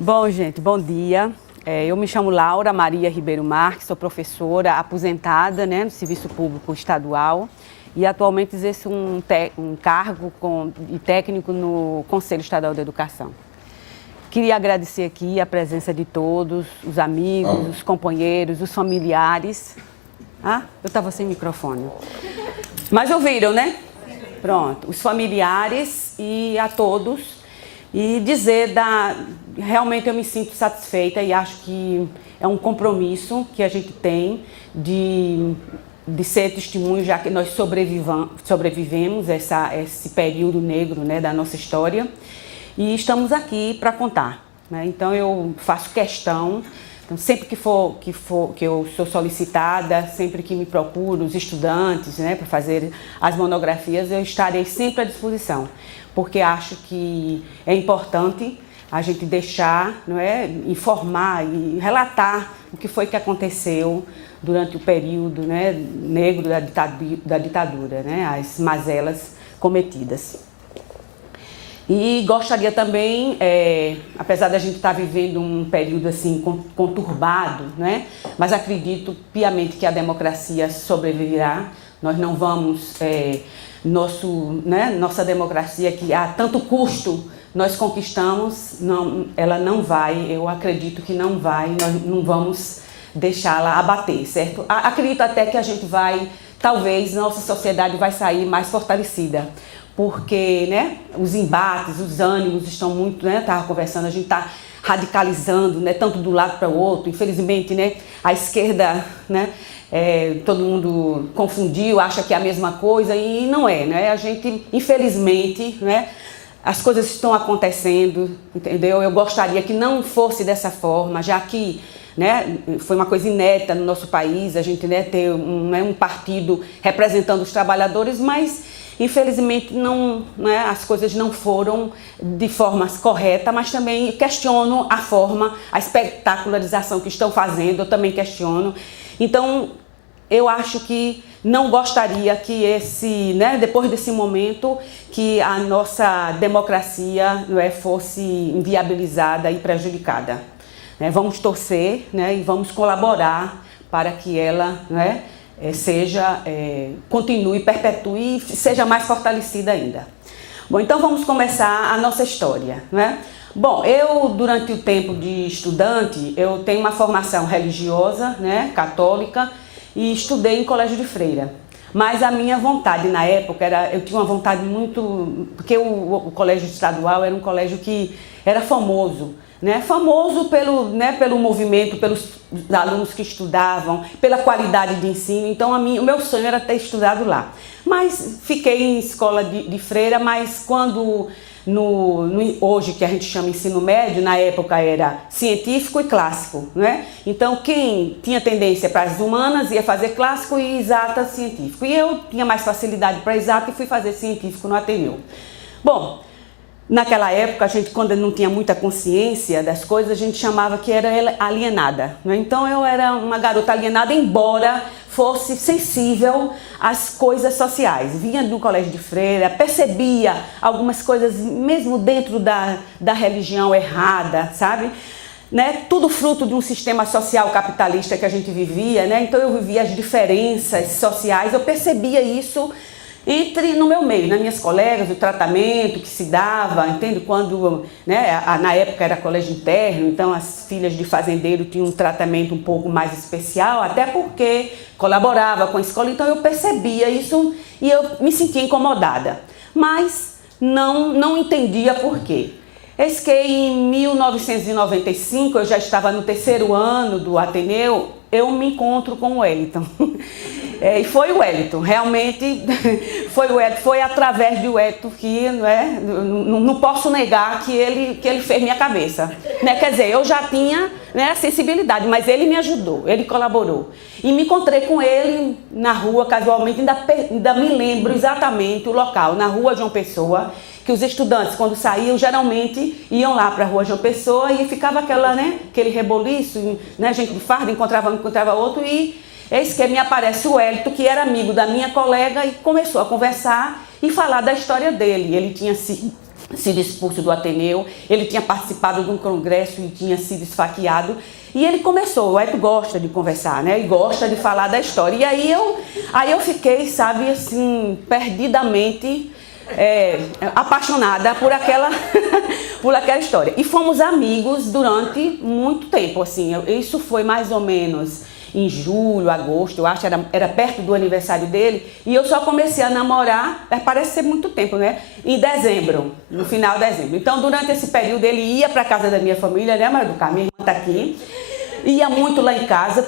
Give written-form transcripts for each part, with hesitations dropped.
Bom, gente, bom dia. Eu me chamo Laura Maria Ribeiro Marques, sou professora aposentada, né, no Serviço Público Estadual e atualmente exerço um cargo de técnico no Conselho Estadual de Educação. Queria agradecer aqui a presença de todos, os amigos, os companheiros, os familiares. Ah, eu estava sem microfone. Mas ouviram, né? Pronto, os familiares e a todos. E dizer realmente eu me sinto satisfeita e acho que é um compromisso que a gente tem de ser testemunho, já que nós sobrevivemos esse período negro, né, da nossa história e estamos aqui para contar, né? Então eu faço questão, então, sempre que eu sou solicitada, sempre que me procuro os estudantes, né, para fazer as monografias, eu estarei sempre à disposição, porque acho que é importante a gente deixar, não é, informar e relatar o que foi que aconteceu durante o período, né, negro da ditadura, né, as mazelas cometidas. E gostaria também, apesar da gente estar vivendo um período assim conturbado, né, mas acredito piamente que a democracia sobreviverá. Nós não vamos, nossa democracia que a tanto custo nós conquistamos, ela não vai, eu acredito que não vai, nós não vamos deixá-la abater, certo? Acredito até que a gente vai, talvez, nossa sociedade vai sair mais fortalecida. Porque, né, os embates, os ânimos estão muito, né, estava conversando, a gente está radicalizando, né, tanto do lado para o outro, infelizmente, né, a esquerda, né, todo mundo confundiu, acha que é a mesma coisa e não é, né, a gente, infelizmente, né, as coisas estão acontecendo, entendeu? Eu gostaria que não fosse dessa forma, já que, né, foi uma coisa inédita no nosso país, a gente, né, ter um partido representando os trabalhadores, mas infelizmente não, né, as coisas não foram de forma correta, mas também questiono a forma, a espetacularização que estão fazendo, eu também questiono. Então, eu acho que não gostaria que depois desse momento, que a nossa democracia, não é, fosse inviabilizada e prejudicada. Né? Vamos torcer, né, e vamos colaborar para que ela, né, continue, perpetue e seja mais fortalecida ainda. Bom, então vamos começar a nossa história, né? Bom, eu durante o tempo de estudante, eu tenho uma formação religiosa, né, católica, e estudei em colégio de freira. Mas a minha vontade na época eu tinha uma vontade muito, porque o colégio estadual era um colégio que era famoso, né? Famoso pelo movimento, pelos alunos que estudavam, pela qualidade de ensino. Então o meu sonho era ter estudado lá. Mas fiquei em escola de freira, mas quando hoje que a gente chama ensino médio, na época era científico e clássico, né? Então quem tinha tendência para as humanas ia fazer clássico e exata científico. E eu tinha mais facilidade para exato e fui fazer científico no Ateneu. Bom, naquela época, a gente, quando não tinha muita consciência das coisas, a gente chamava que era alienada, né? Então eu era uma garota alienada, embora fosse sensível às coisas sociais. Vinha do colégio de freira, percebia algumas coisas mesmo dentro da religião errada, sabe? Né? Tudo fruto de um sistema social capitalista que a gente vivia, né? Então eu vivia as diferenças sociais, eu percebia isso no meu meio, nas minhas colegas, o tratamento que se dava, entende? Quando, né, na época era colégio interno, então as filhas de fazendeiro tinham um tratamento um pouco mais especial, até porque colaborava com a escola, então eu percebia isso e eu me sentia incomodada, mas não entendia por quê. Eis que em 1995, eu já estava no terceiro ano do Ateneu, eu me encontro com o Wellington. E foi o Wellington, realmente foi através do Wellington que, né, não posso negar que ele fez minha cabeça. Né? Quer dizer, eu já tinha, né, sensibilidade, mas ele me ajudou, ele colaborou. E me encontrei com ele na rua, casualmente, ainda me lembro exatamente o local, na rua João Pessoa, que os estudantes, quando saíam, geralmente iam lá para a rua João Pessoa e ficava aquele reboliço, né, gente de farda, encontrava outro e eis que me aparece o Wellington, que era amigo da minha colega e começou a conversar e falar da história dele. Ele tinha sido expulso do Ateneu, ele tinha participado de um congresso e tinha sido esfaqueado. E ele começou, o Hélio gosta de conversar, né? E gosta de falar da história. E aí eu fiquei, sabe, assim, perdidamente apaixonada por aquela, por aquela história. E fomos amigos durante muito tempo, assim. Isso foi mais ou menos em julho, agosto, eu acho, era perto do aniversário dele. E eu só comecei a namorar, parece ser muito tempo, né? Em dezembro, no final de dezembro. Então, durante esse período, ele ia para casa da minha família, né, Maria do Carmo? Minha irmã está aqui. Ia muito lá em casa,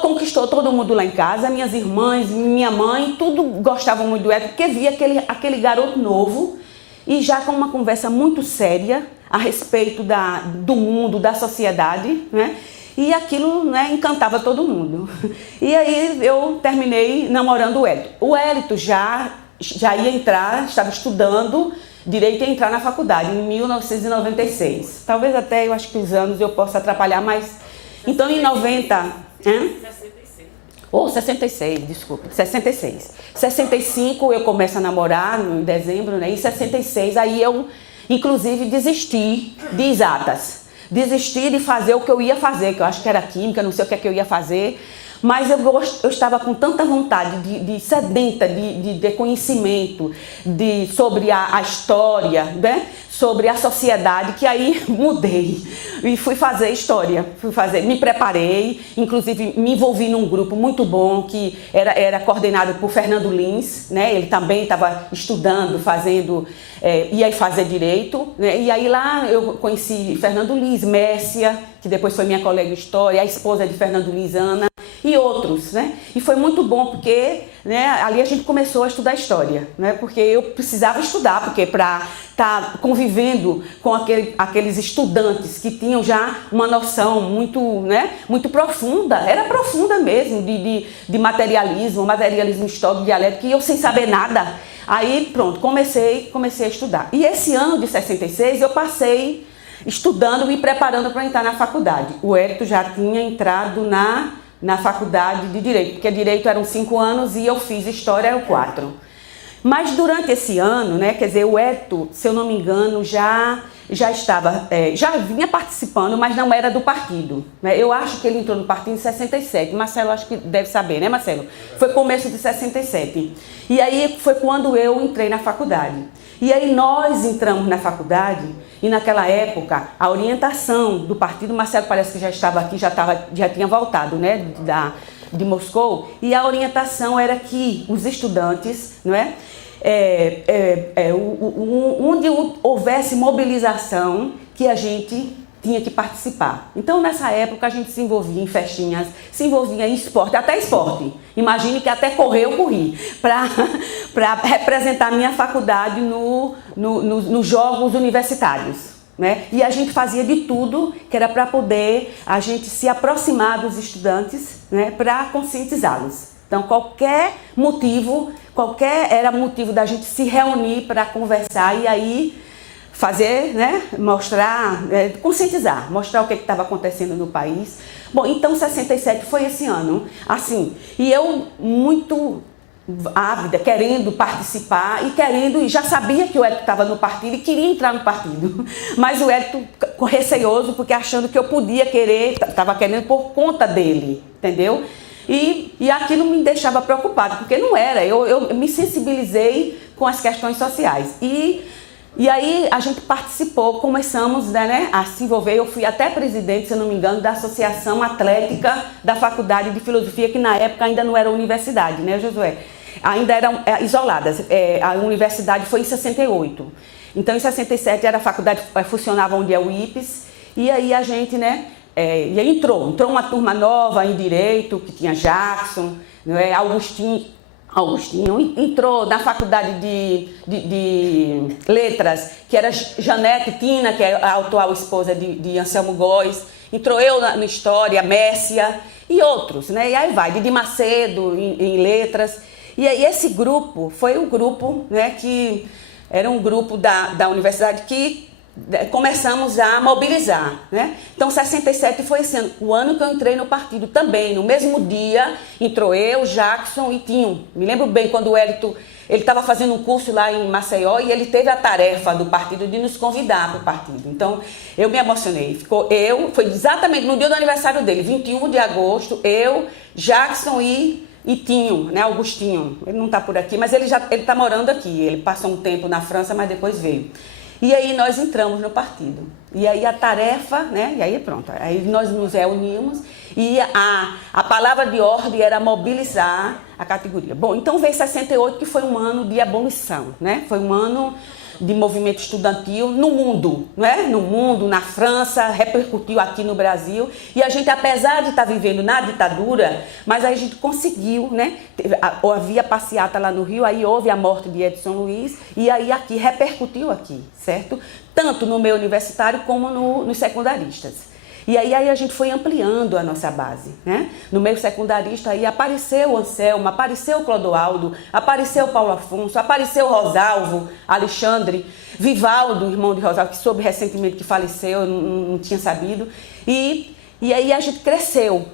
conquistou todo mundo lá em casa, minhas irmãs, minha mãe, tudo gostavam muito do Hélio, porque via aquele garoto novo e já com uma conversa muito séria a respeito do mundo, da sociedade, né? E aquilo, né, encantava todo mundo. E aí eu terminei namorando o Hélito. O Hélito já ia entrar, estava estudando direito e ia entrar na faculdade em 1996. Talvez até, eu acho que os anos eu possa atrapalhar, mas... Então, em 90... 66. Ou 66, desculpa. 66. 65 eu começo a namorar, em dezembro, né? Em 66, aí eu, inclusive, desisti de exatas. Desisti de fazer o que eu ia fazer, que eu acho que era química, não sei o que é que eu ia fazer. Mas eu estava com tanta vontade, sedenta de conhecimento sobre a história, né? Sobre a sociedade, que aí mudei e fui fazer história. Me preparei, inclusive me envolvi num grupo muito bom que era coordenado por Fernando Lins, né? Ele também estava estudando, ia fazer direito, né? E aí lá eu conheci Fernando Lins, Mércia, que depois foi minha colega de história, a esposa de Fernando Lins, Ana, e outros, né? E foi muito bom porque, né, ali a gente começou a estudar história, né? Porque eu precisava estudar, porque para estar convivendo com aqueles estudantes que tinham já uma noção muito, né, muito profunda, era profunda mesmo, de materialismo histórico, dialético, e eu sem saber nada. Aí pronto, comecei a estudar. E esse ano de 66 eu passei estudando, me preparando para entrar na faculdade. O Hélito já tinha entrado na faculdade de Direito, porque Direito eram 5 anos e eu fiz História, eram 4. Mas durante esse ano, né, quer dizer, o Hélito, se eu não me engano, já estava, já vinha participando, mas não era do partido, né? Eu acho que ele entrou no partido em 67, Marcelo acho que deve saber, né, Marcelo? Foi começo de 67. E aí foi quando eu entrei na faculdade. E aí nós entramos na faculdade e naquela época a orientação do partido, Marcelo parece que já estava aqui, já tinha voltado, né, de Moscou, e a orientação era que os estudantes, não é? Onde houvesse mobilização, que a gente tinha que participar. Então, nessa época, a gente se envolvia em festinhas, se envolvia em esporte, até esporte. Imagine que até correr eu corri, para representar a minha faculdade nos jogos universitários, né? E a gente fazia de tudo que era para poder a gente se aproximar dos estudantes, né, para conscientizá-los. Então, era motivo da gente se reunir para conversar e aí fazer, né, mostrar, conscientizar, mostrar o que estava acontecendo no país. Bom, então 67 foi esse ano, assim, e eu muito ávida, querendo participar e já sabia que o Hélito estava no partido e queria entrar no partido, mas o Hélito receioso, porque achando que eu podia estava querendo por conta dele, entendeu? E aquilo me deixava preocupada, porque não era, eu me sensibilizei com as questões sociais. E aí a gente participou, começamos, né, a se envolver, eu fui até presidente, se eu não me engano, da Associação Atlética da Faculdade de Filosofia, que na época ainda não era universidade, né, Josué? Ainda eram isoladas, a universidade foi em 68. Então em 67 era a faculdade, funcionava onde é o IPES, e aí a gente, né, e aí entrou uma turma nova em Direito, que tinha Jackson, né, Augustinho entrou na faculdade de Letras, que era Janete Tina, que é a atual esposa de Anselmo Góes, entrou eu na História, Mércia e outros, né? E aí vai, Didi Macedo em Letras. E aí esse grupo foi o grupo, né, que era um grupo da universidade que começamos a mobilizar, né? Então, 67 foi esse ano, o ano que eu entrei no partido também. No mesmo dia, entrou eu, Jackson e Tinho. Me lembro bem quando o Hélito, ele estava fazendo um curso lá em Maceió e ele teve a tarefa do partido de nos convidar para o partido. Então, eu me emocionei. Foi exatamente no dia do aniversário dele, 21 de agosto, eu, Jackson e Tinho, né, Augustinho. Ele não está por aqui, mas ele está morando aqui. Ele passou um tempo na França, mas depois veio. E aí nós entramos no partido. E aí a tarefa, né? E aí pronto. Aí nós nos reunimos e a palavra de ordem era mobilizar a categoria. Bom, então veio 68, que foi um ano de abolição, né? Foi um ano de movimento estudantil no mundo, né? No mundo, na França, repercutiu aqui no Brasil. E a gente, apesar de estar vivendo na ditadura, mas aí a gente conseguiu, né? Havia passeata lá no Rio, aí houve a morte de Edson Luiz, e aí aqui, repercutiu aqui, certo? Tanto no meio universitário como nos secundaristas. E aí a gente foi ampliando a nossa base, né? No meio secundarista aí apareceu o Anselmo, apareceu o Clodoaldo, apareceu o Paulo Afonso, apareceu o Rosalvo, Alexandre, Vivaldo, irmão de Rosalvo, que soube recentemente que faleceu, eu não tinha sabido. E aí a gente cresceu.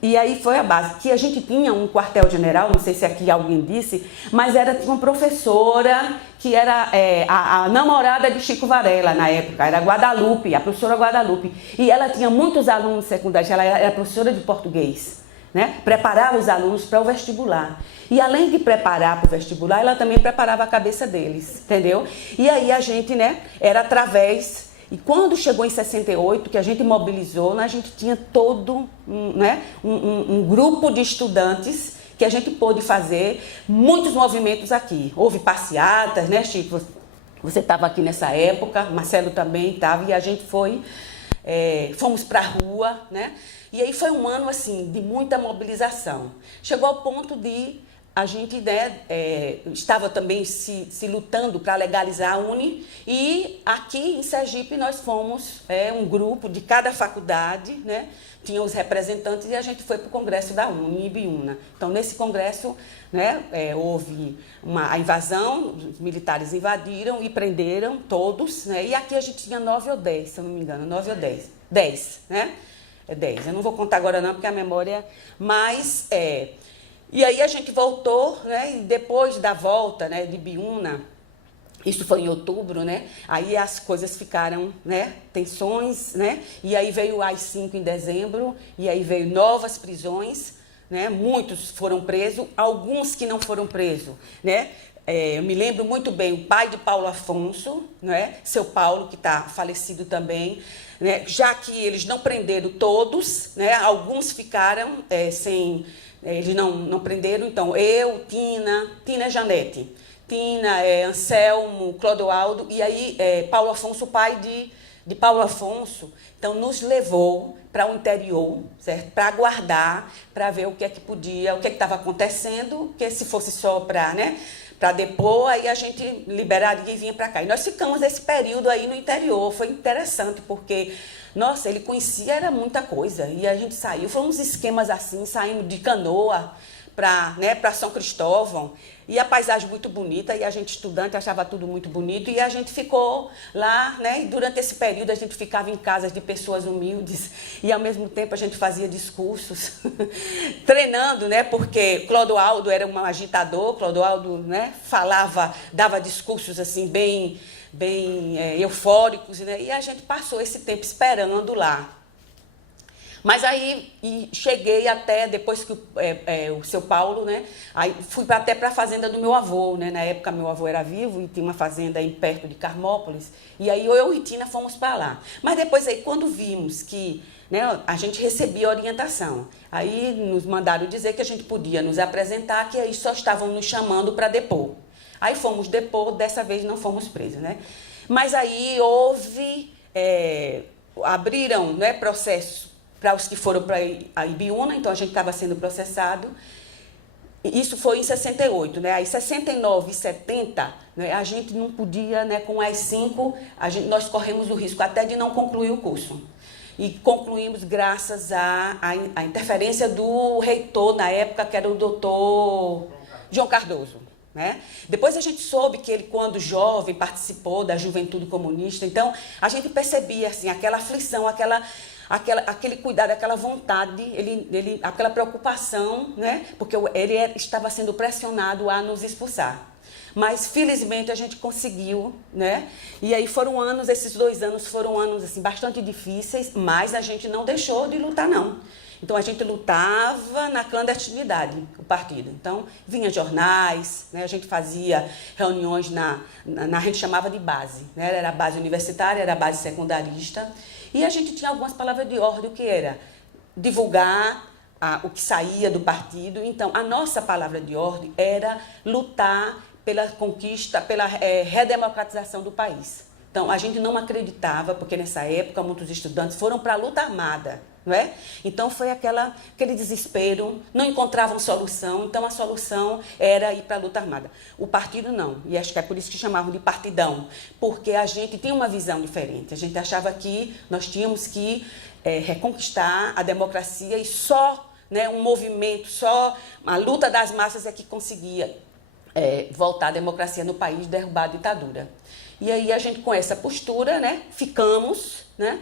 E aí foi a base, que a gente tinha um quartel-general, não sei se aqui alguém disse, mas tinha uma professora que era a namorada de Chico Varela na época, era Guadalupe, a professora Guadalupe. E ela tinha muitos alunos secundários, ela era professora de português, né? Preparava os alunos para o vestibular. E além de preparar para o vestibular, ela também preparava a cabeça deles, entendeu? E aí a gente, né, era através... E quando chegou em 68, que a gente mobilizou, a gente tinha todo um grupo de estudantes que a gente pôde fazer muitos movimentos aqui. Houve passeatas, né, Chico? Você estava aqui nessa época, Marcelo também estava, e a gente fomos para a rua, né? E aí foi um ano, assim, de muita mobilização. Chegou ao ponto de... A gente, né, estava também se lutando para legalizar a Uni, e aqui em Sergipe nós fomos um grupo de cada faculdade, né, tinha os representantes, e a gente foi para o congresso da Uni, em Ibiúna. Então, nesse congresso, né, houve a invasão, os militares invadiram e prenderam todos, né, e aqui a gente tinha 9 ou 10, se eu não me engano, 9 ou 10. 10, né? É 10. Eu não vou contar agora não, porque a memória... Mas... E aí a gente voltou, né? E depois da volta, né, de Biúna, isso foi em outubro, né? Aí as coisas ficaram, né, tensões, né? E aí veio o AI-5 em dezembro, e aí veio novas prisões, né? Muitos foram presos, alguns que não foram presos, né? Eu me lembro muito bem, o pai de Paulo Afonso, né? Seu Paulo, que está falecido também, né? Já que eles não prenderam todos, né? Alguns ficaram sem... Eles não prenderam, então, eu, Tina Janete, Anselmo, Clodoaldo, e aí Paulo Afonso, o pai de Paulo Afonso, então nos levou para o interior, certo? Para aguardar, para ver o que é que podia, o que é que estava acontecendo, que se fosse só para, né, para depor, aí a gente liberaria e vinha para cá. E nós ficamos esse período aí no interior, foi interessante, porque... Nossa, ele conhecia, era muita coisa. E a gente saiu, foram uns esquemas assim, saímos de canoa para São Cristóvão. E a paisagem muito bonita, e a gente estudante achava tudo muito bonito. E a gente ficou lá, né? E durante esse período a gente ficava em casas de pessoas humildes. E ao mesmo tempo a gente fazia discursos, treinando, né? Porque Clodoaldo era um agitador, Clodoaldo, né, dava discursos assim bem eufóricos, né? E a gente passou esse tempo esperando lá. Mas aí cheguei até, depois que o seu Paulo, né? Aí fui até para a fazenda do meu avô, né? Na época meu avô era vivo e tinha uma fazenda aí perto de Carmópolis. E aí eu e Tina fomos para lá. Mas depois aí, quando vimos que, né, a gente recebia orientação, aí nos mandaram dizer que a gente podia nos apresentar, que aí só estavam nos chamando para depor. Aí fomos depor, dessa vez não fomos presos, né? Mas aí abriram, né, processos para os que foram para a Ibiúna, então a gente estava sendo processado. Isso foi em 68, né? Aí 69 e 70, né, a gente não podia, né, com as 5, nós corremos o risco até de não concluir o curso. E concluímos graças à interferência do reitor na época, que era o doutor João Cardoso. né? Depois a gente soube que ele, quando jovem, participou da Juventude Comunista. Então, a gente percebia assim, aquela aflição, aquele cuidado, aquela vontade, aquela preocupação, né? Porque ele estava sendo pressionado a nos expulsar. Mas, felizmente, a gente conseguiu, né? E aí foram anos, esses 2 anos foram anos assim, bastante difíceis, mas a gente não deixou de lutar, não. Então, a gente lutava na clandestinidade, o partido. Então, vinha jornais, né? A gente fazia reuniões a gente chamava de base, né? Era a base universitária, era a base secundarista. E a gente tinha algumas palavras de ordem, o que era divulgar o que saía do partido. Então, a nossa palavra de ordem era lutar pela conquista, pela redemocratização do país. Então, a gente não acreditava, porque nessa época muitos estudantes foram para a luta armada, não é? Então, foi aquele desespero, não encontravam solução, então a solução era ir para a luta armada. O partido não, e acho que é por isso que chamavam de partidão, porque a gente tinha uma visão diferente, a gente achava que nós tínhamos que reconquistar a democracia e só, né, um movimento, só a luta das massas é que conseguia voltar a democracia no país, derrubar a ditadura. E aí a gente, com essa postura, né, ficamos, né?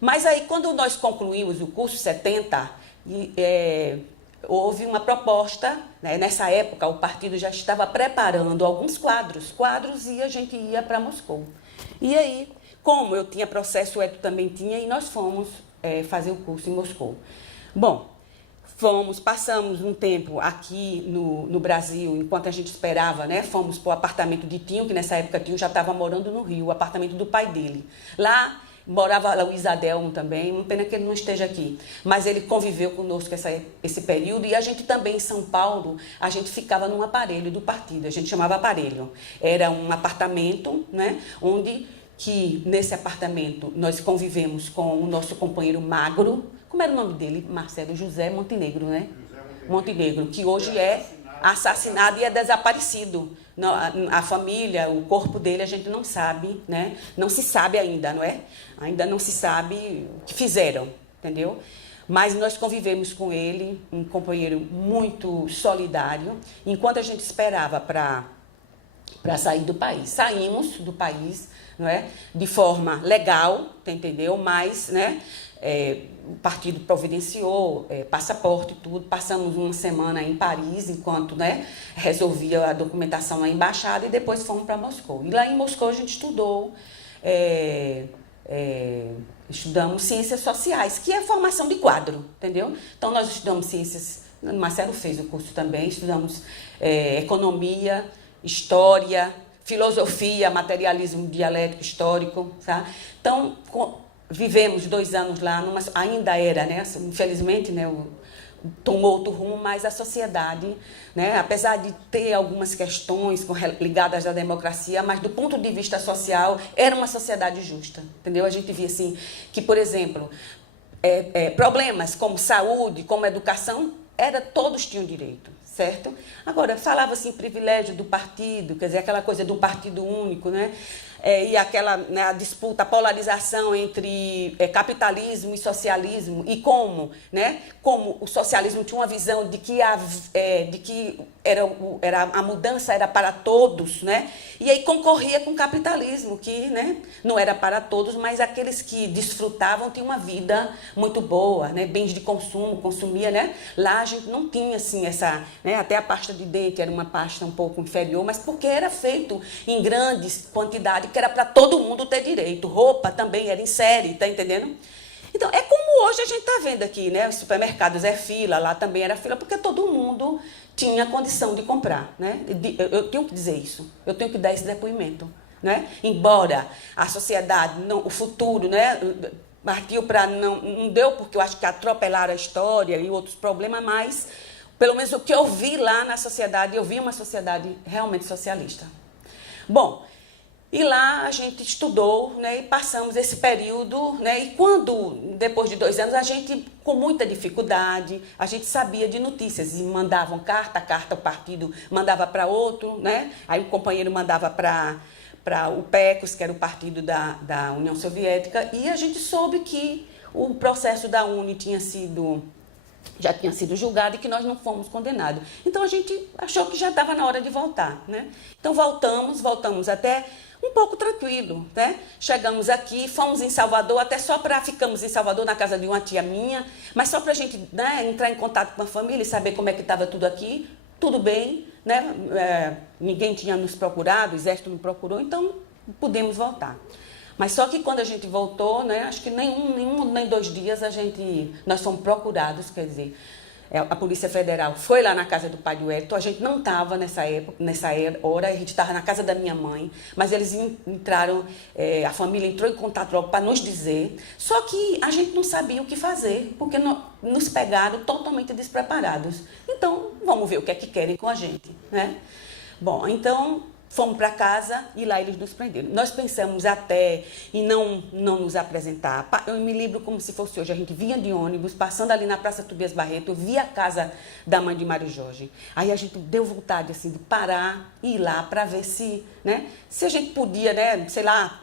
Mas aí, quando nós concluímos o curso 70, houve uma proposta, né? Nessa época o partido já estava preparando alguns quadros e a gente ia para Moscou. E aí, como eu tinha processo, o Eto também tinha, e nós fomos fazer o curso em Moscou. Bom, passamos um tempo aqui no Brasil, enquanto a gente esperava, né? Fomos para o apartamento de Tinho, que nessa época Tinho já estava morando no Rio, o apartamento do pai dele. Lá morava o Isadelmo também, uma pena que ele não esteja aqui, mas ele conviveu conosco esse período, e a gente também em São Paulo, a gente ficava num aparelho do partido, a gente chamava aparelho. Era um apartamento, né? Nesse apartamento nós convivemos com o nosso companheiro Magro. Como era o nome dele? Marcelo José Montenegro, né? Montenegro, que hoje é assassinado e é desaparecido. A família, o corpo dele, a gente não sabe, né? Não se sabe ainda, não é? Ainda não se sabe o que fizeram, entendeu? Mas nós convivemos com ele, um companheiro muito solidário, enquanto a gente esperava para sair do país. Saímos do país, não é? De forma legal, entendeu? Mas, né? O partido providenciou passaporte e tudo. Passamos uma semana em Paris, enquanto, né, resolvia a documentação na embaixada, e depois fomos para Moscou. E lá em Moscou a gente estudamos ciências sociais, que é formação de quadro, entendeu? Então nós estudamos ciências, Marcelo fez o curso também, estudamos economia, história, filosofia, materialismo dialético histórico, tá? Então, vivemos 2 anos lá, ainda era, né? Infelizmente, né, tomou outro rumo, mas a sociedade, né, apesar de ter algumas questões ligadas à democracia, mas do ponto de vista social, era uma sociedade justa, entendeu? A gente via assim, que, por exemplo, problemas como saúde, como educação, todos tinham direito, certo? Agora, falava assim, privilégio do partido, quer dizer, aquela coisa do partido único, né? E aquela, né, a disputa, a polarização entre capitalismo e socialismo, e como o socialismo tinha uma visão de que a mudança era para todos, né? E aí concorria com o capitalismo, que, né, não era para todos, mas aqueles que desfrutavam tinham uma vida muito boa, né? Bens de consumo, consumia, né? Lá a gente não tinha assim né, até a pasta de dente era uma pasta um pouco inferior, mas porque era feito em grandes quantidades, que era para todo mundo ter direito. Roupa também era em série, tá entendendo? Então, é como hoje a gente está vendo aqui, né? Os supermercados fila, lá também era fila, porque todo mundo tinha condição de comprar, né? Eu tenho que dizer isso, eu tenho que dar esse depoimento, né? Embora a sociedade, o futuro, né? Partiu para não deu, porque eu acho que atropelaram a história e outros problemas, mas pelo menos o que eu vi lá na sociedade, eu vi uma sociedade realmente socialista. Bom, e lá a gente estudou, né, e passamos esse período, né, e depois de 2 anos, a gente, com muita dificuldade, a gente sabia de notícias, e mandavam carta o partido mandava para outro, né, aí o companheiro mandava para o PECOS, que era o partido da União Soviética, e a gente soube que o processo da UNE tinha sido já tinha sido julgado e que nós não fomos condenados. Então a gente achou que já estava na hora de voltar, né? Então voltamos até um pouco tranquilo, né? Chegamos aqui, fomos em Salvador, até só para ficamos em Salvador na casa de uma tia minha, mas só para a gente, né, entrar em contato com a família e saber como é que estava tudo aqui, tudo bem, né? Ninguém tinha nos procurado, o exército não procurou, então pudemos voltar. Mas só que quando a gente voltou, né, acho que nem 2 dias nós fomos procurados, quer dizer, a Polícia Federal foi lá na casa do pai do Wellington, a gente não estava nessa hora, a gente estava na casa da minha mãe, mas eles entraram, a família entrou em contato logo para nos dizer, só que a gente não sabia o que fazer, porque nos pegaram totalmente despreparados. Então, vamos ver o que é que querem com a gente, né? Bom, então fomos para casa e lá eles nos prenderam. Nós pensamos até em não nos apresentar. Eu me lembro como se fosse hoje. A gente vinha de ônibus, passando ali na Praça Tobias Barreto, eu via a casa da mãe de Mário Jorge. Aí a gente deu vontade assim, de parar e ir lá para ver se a gente podia, né, sei lá,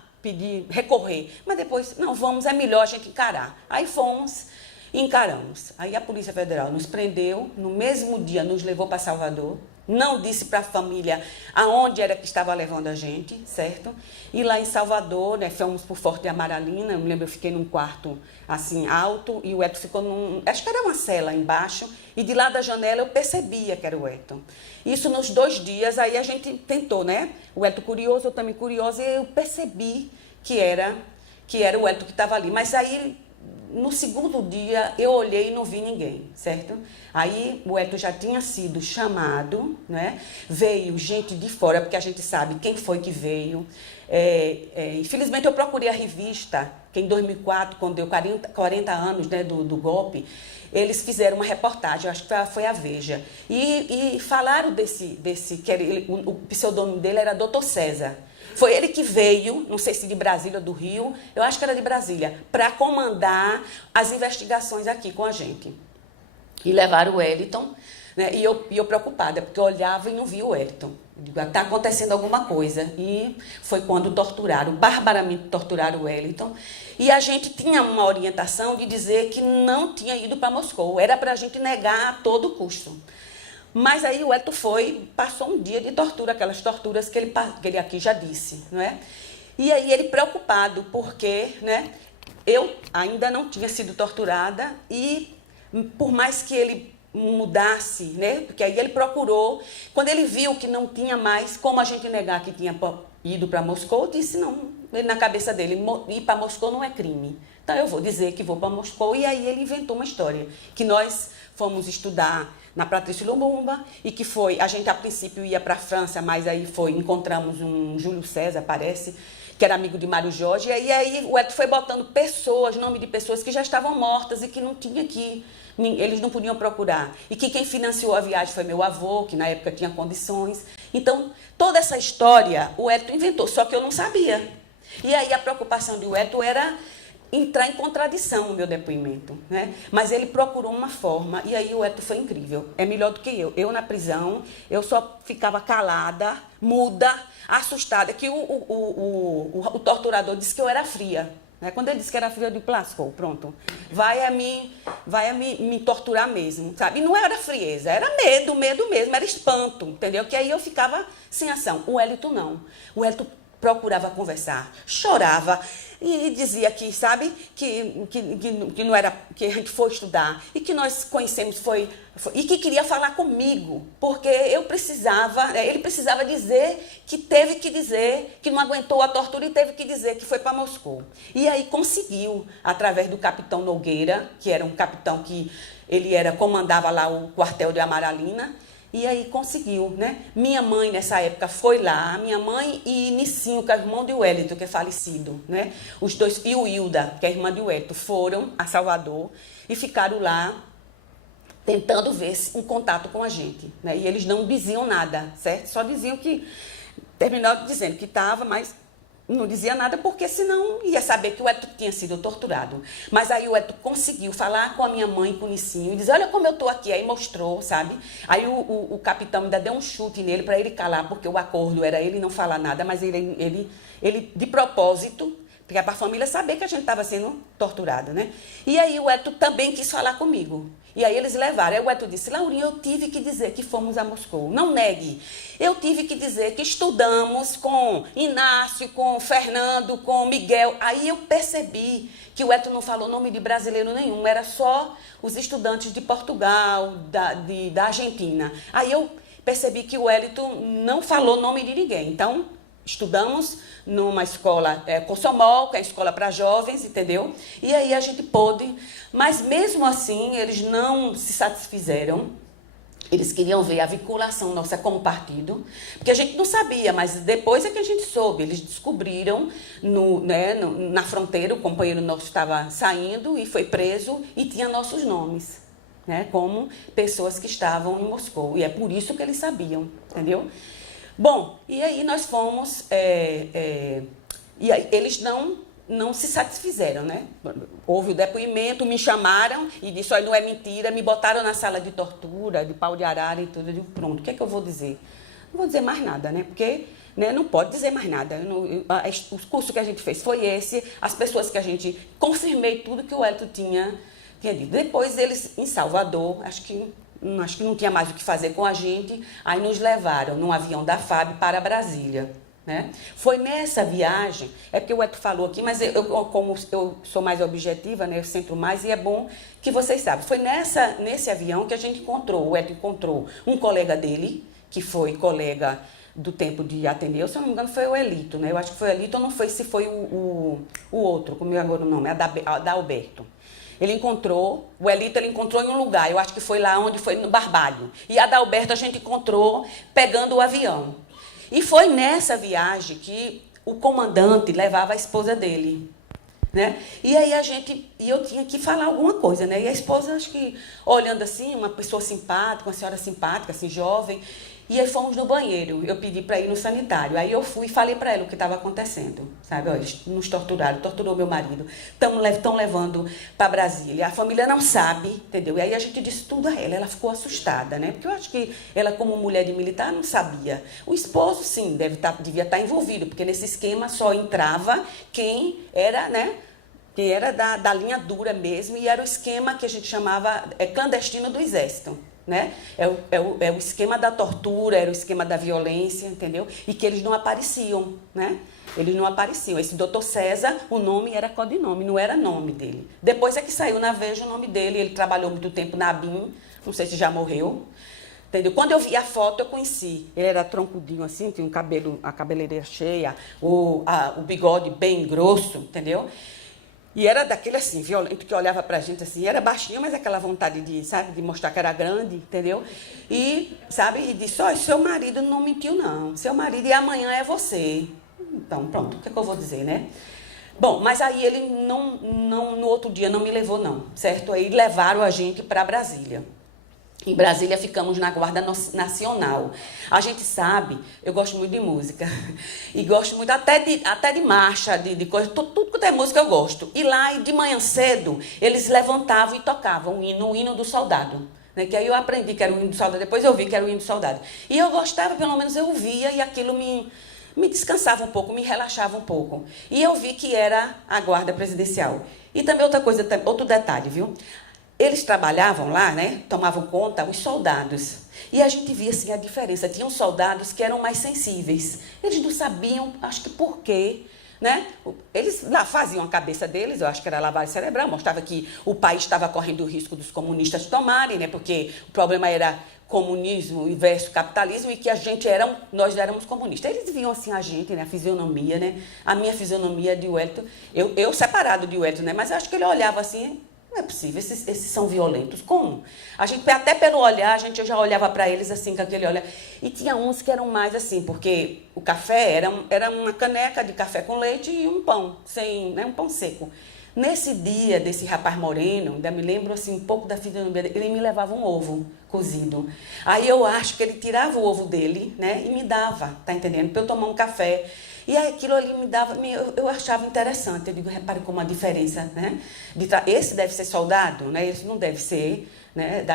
recorrer. Mas depois, não, é melhor a gente encarar. Aí fomos e encaramos. Aí a Polícia Federal nos prendeu, no mesmo dia nos levou para Salvador. Não disse para a família aonde era que estava levando a gente, certo? E lá em Salvador, né, fomos por Forte de Amaralina, eu me lembro, eu fiquei num quarto assim alto e o Wellington ficou acho que era uma cela embaixo, e de lá da janela eu percebia que era o Wellington. Isso nos 2 dias, aí a gente tentou, né? O Wellington curioso, eu também curiosa, e eu percebi que era o Wellington que estava ali. Mas aí, no segundo dia, eu olhei e não vi ninguém, certo? Aí o Wellington já tinha sido chamado, né? Veio gente de fora, porque a gente sabe quem foi que veio. Infelizmente, eu procurei a revista, que em 2004, quando deu 40 anos, né, do golpe, eles fizeram uma reportagem, eu acho que foi a Veja, e falaram desse que o pseudônimo dele era Dr. César. Foi ele que veio, não sei se de Brasília ou do Rio, eu acho que era de Brasília, para comandar as investigações aqui com a gente. E levaram o Wellington, né, e eu preocupada, porque eu olhava e não via o Wellington. Digo, está acontecendo alguma coisa. E foi quando barbaramente torturaram o Wellington. E a gente tinha uma orientação de dizer que não tinha ido para Moscou, era para a gente negar a todo custo. Mas aí o Wellington passou um dia de tortura, aquelas torturas que ele aqui já disse, não é? E aí ele preocupado, porque, né, eu ainda não tinha sido torturada e por mais que ele mudasse, né, porque aí ele procurou, quando ele viu que não tinha mais como a gente negar que tinha ido para Moscou, disse não, na cabeça dele, ir para Moscou não é crime. Então eu vou dizer que vou para Moscou, e aí ele inventou uma história, que nós fomos estudar na Patrícia Lumumba, e que a gente a princípio ia para a França, mas aí encontramos um Júlio César, parece, que era amigo de Mário Jorge, e aí o Wellington foi botando nome de pessoas que já estavam mortas e que não tinha aqui, eles não podiam procurar. E que quem financiou a viagem foi meu avô, que na época tinha condições. Então, toda essa história o Wellington inventou, só que eu não sabia. E aí a preocupação do Wellington era entrar em contradição no meu depoimento, né? Mas ele procurou uma forma, e aí o Wellington foi incrível. É melhor do que eu. Eu na prisão, eu só ficava calada, muda, assustada, que o torturador disse que eu era fria. Né? Quando ele disse que era fria, eu digo, lascou, pronto. Vai a me torturar mesmo, sabe? E não era frieza, era medo mesmo, era espanto, entendeu? Que aí eu ficava sem ação. O Wellington não. O Wellington procurava conversar, chorava e dizia que, sabe, que não era, que a gente foi estudar e que nós conhecemos e que queria falar comigo, porque ele precisava dizer que teve que dizer, que não aguentou a tortura e teve que dizer que foi para Moscou. E aí conseguiu, através do capitão Nogueira, que era um capitão que comandava lá o quartel de Amaralina. E aí conseguiu, né? Minha mãe, nessa época, foi lá. Minha mãe e Nicinho, que é o irmão de Wellington, que é falecido, né? Os dois, e o Hilda, que é a irmã de Wellington, foram a Salvador e ficaram lá tentando ver um contato com a gente, né? E eles não diziam nada, certo? Só diziam que... Terminaram dizendo que estava, mas não dizia nada, porque senão ia saber que o Wellington tinha sido torturado. Mas aí o Wellington conseguiu falar com a minha mãe, com o Nicinho, e dizer, olha como eu estou aqui. Aí mostrou, sabe? Aí o capitão ainda deu um chute nele para ele calar, porque o acordo era ele não falar nada, mas ele de propósito, Porque é para a família saber que a gente estava sendo torturada, né? E aí o Hélito também quis falar comigo. E aí eles levaram. Aí o Hélito disse, Laurinha, eu tive que dizer que fomos a Moscou. Não negue. Eu tive que dizer que estudamos com Inácio, com Fernando, com Miguel. Aí eu percebi que o Hélito não falou nome de brasileiro nenhum. Era só os estudantes de Portugal, da Argentina. Aí eu percebi que o Hélito não falou nome de ninguém. Então, estudamos numa escola Consomol, que é a escola para jovens, entendeu? E aí a gente pôde, mas mesmo assim eles não se satisfizeram. Eles queriam ver a vinculação nossa como partido, porque a gente não sabia, mas depois é que a gente soube. Eles descobriram na fronteira, o companheiro nosso estava saindo e foi preso e tinha nossos nomes, né, como pessoas que estavam em Moscou. E é por isso que eles sabiam, entendeu? Bom, e aí nós fomos, e aí eles não se satisfizeram, né? Houve o depoimento, me chamaram e disse, olha, não é mentira, me botaram na sala de tortura, de pau de arara e tudo. Eu digo, pronto, o que é que eu vou dizer? Não vou dizer mais nada, né? Porque não pode dizer mais nada. O curso que a gente fez foi esse, as pessoas que a gente confirmei tudo que o Hélito tinha dito. Depois eles, em Salvador, acho que não tinha mais o que fazer com a gente, aí nos levaram num avião da FAB para Brasília, né? Foi nessa viagem, é porque o Hélito falou aqui, mas como eu sou mais objetiva, né, eu centro mais, e é bom que vocês saibam, foi nesse avião que a gente encontrou, o Hélito encontrou um colega dele, que foi colega do tempo de Ateneu, se eu não me engano foi o Elito, né? Eu acho que foi o Elito, ou não foi se foi o outro, como é agora o nome, a da Alberto. Ele encontrou, o Elito ele encontrou em um lugar, eu acho que foi lá onde foi no Barbalho. E a Adalberto a gente encontrou pegando o avião. E foi nessa viagem que o comandante levava a esposa dele, né? E aí eu tinha que falar alguma coisa, né? E a esposa, acho que olhando assim, uma pessoa simpática, uma senhora simpática, assim, jovem. E aí fomos no banheiro, eu pedi para ir no sanitário. Aí eu fui e falei para ela o que estava acontecendo, sabe? Olha, eles nos torturaram, torturou meu marido, estão levando para Brasília. A família não sabe, entendeu? E aí a gente disse tudo a ela, ela ficou assustada, né? Porque eu acho que ela, como mulher de militar, não sabia. O esposo, sim, devia estar envolvido, porque nesse esquema só entrava quem era, né? Que era da linha dura mesmo, e era o esquema que a gente chamava clandestino do Exército. Né? É o esquema da tortura, era o esquema da violência, entendeu? E que eles não apareciam, né? Eles não apareciam. Esse doutor César, o nome era codinome, não era nome dele. Depois é que saiu na Veja o nome dele, ele trabalhou muito tempo na ABIN, não sei se já morreu, entendeu? Quando eu vi a foto, eu conheci. Ele era troncudinho assim, tinha a cabeleira cheia, o bigode bem grosso, entendeu? E era daquele assim, violento, que olhava pra gente assim, era baixinho, mas aquela vontade de, sabe, de mostrar que era grande, entendeu? E, sabe, e disse, olha, seu marido não mentiu não, seu marido e amanhã é você. Então, pronto, o que é que eu vou dizer, né? Bom, mas aí ele no outro dia não me levou não, certo? Aí levaram a gente para Brasília. Em Brasília ficamos na Guarda Nacional. A gente sabe, eu gosto muito de música. E gosto muito até de marcha, de coisa, tudo que é música eu gosto. E lá, de manhã cedo, eles levantavam e tocavam o hino do soldado. Né? Que aí eu aprendi que era o hino do soldado, depois eu vi que era o hino do soldado. E eu gostava, pelo menos eu ouvia, e aquilo me descansava um pouco, me relaxava um pouco. E eu vi que era a Guarda Presidencial. E também outra coisa, outro detalhe, viu? Eles trabalhavam lá, né? Tomavam conta, os soldados. E a gente via assim, a diferença. Tinham soldados que eram mais sensíveis. Eles não sabiam, acho que por quê. Né? Eles lá faziam a cabeça deles, eu acho que era lavagem cerebral, mostrava que o país estava correndo o risco dos comunistas tomarem, né? Porque o problema era comunismo versus capitalismo e que nós éramos comunistas. Eles viam assim a gente, né? A fisionomia, né? A minha fisionomia de Wellington, eu separado de Wellington, né? Mas eu acho que ele olhava assim. Não é possível, esses são violentos. Como? A gente, até pelo olhar, eu já olhava para eles assim, com aquele olhar. E tinha uns que eram mais assim, porque o café era uma caneca de café com leite e um pão, um pão seco. Nesse dia desse rapaz moreno, ainda me lembro assim, um pouco da fisionomia dele, ele me levava um ovo cozido. Aí eu acho que ele tirava o ovo dele, né, e me dava, tá entendendo? Para eu tomar um café. E aí aquilo ali me dava, eu achava interessante. Eu digo, repare como a diferença, né? Esse deve ser soldado, né? Esse não deve ser, né?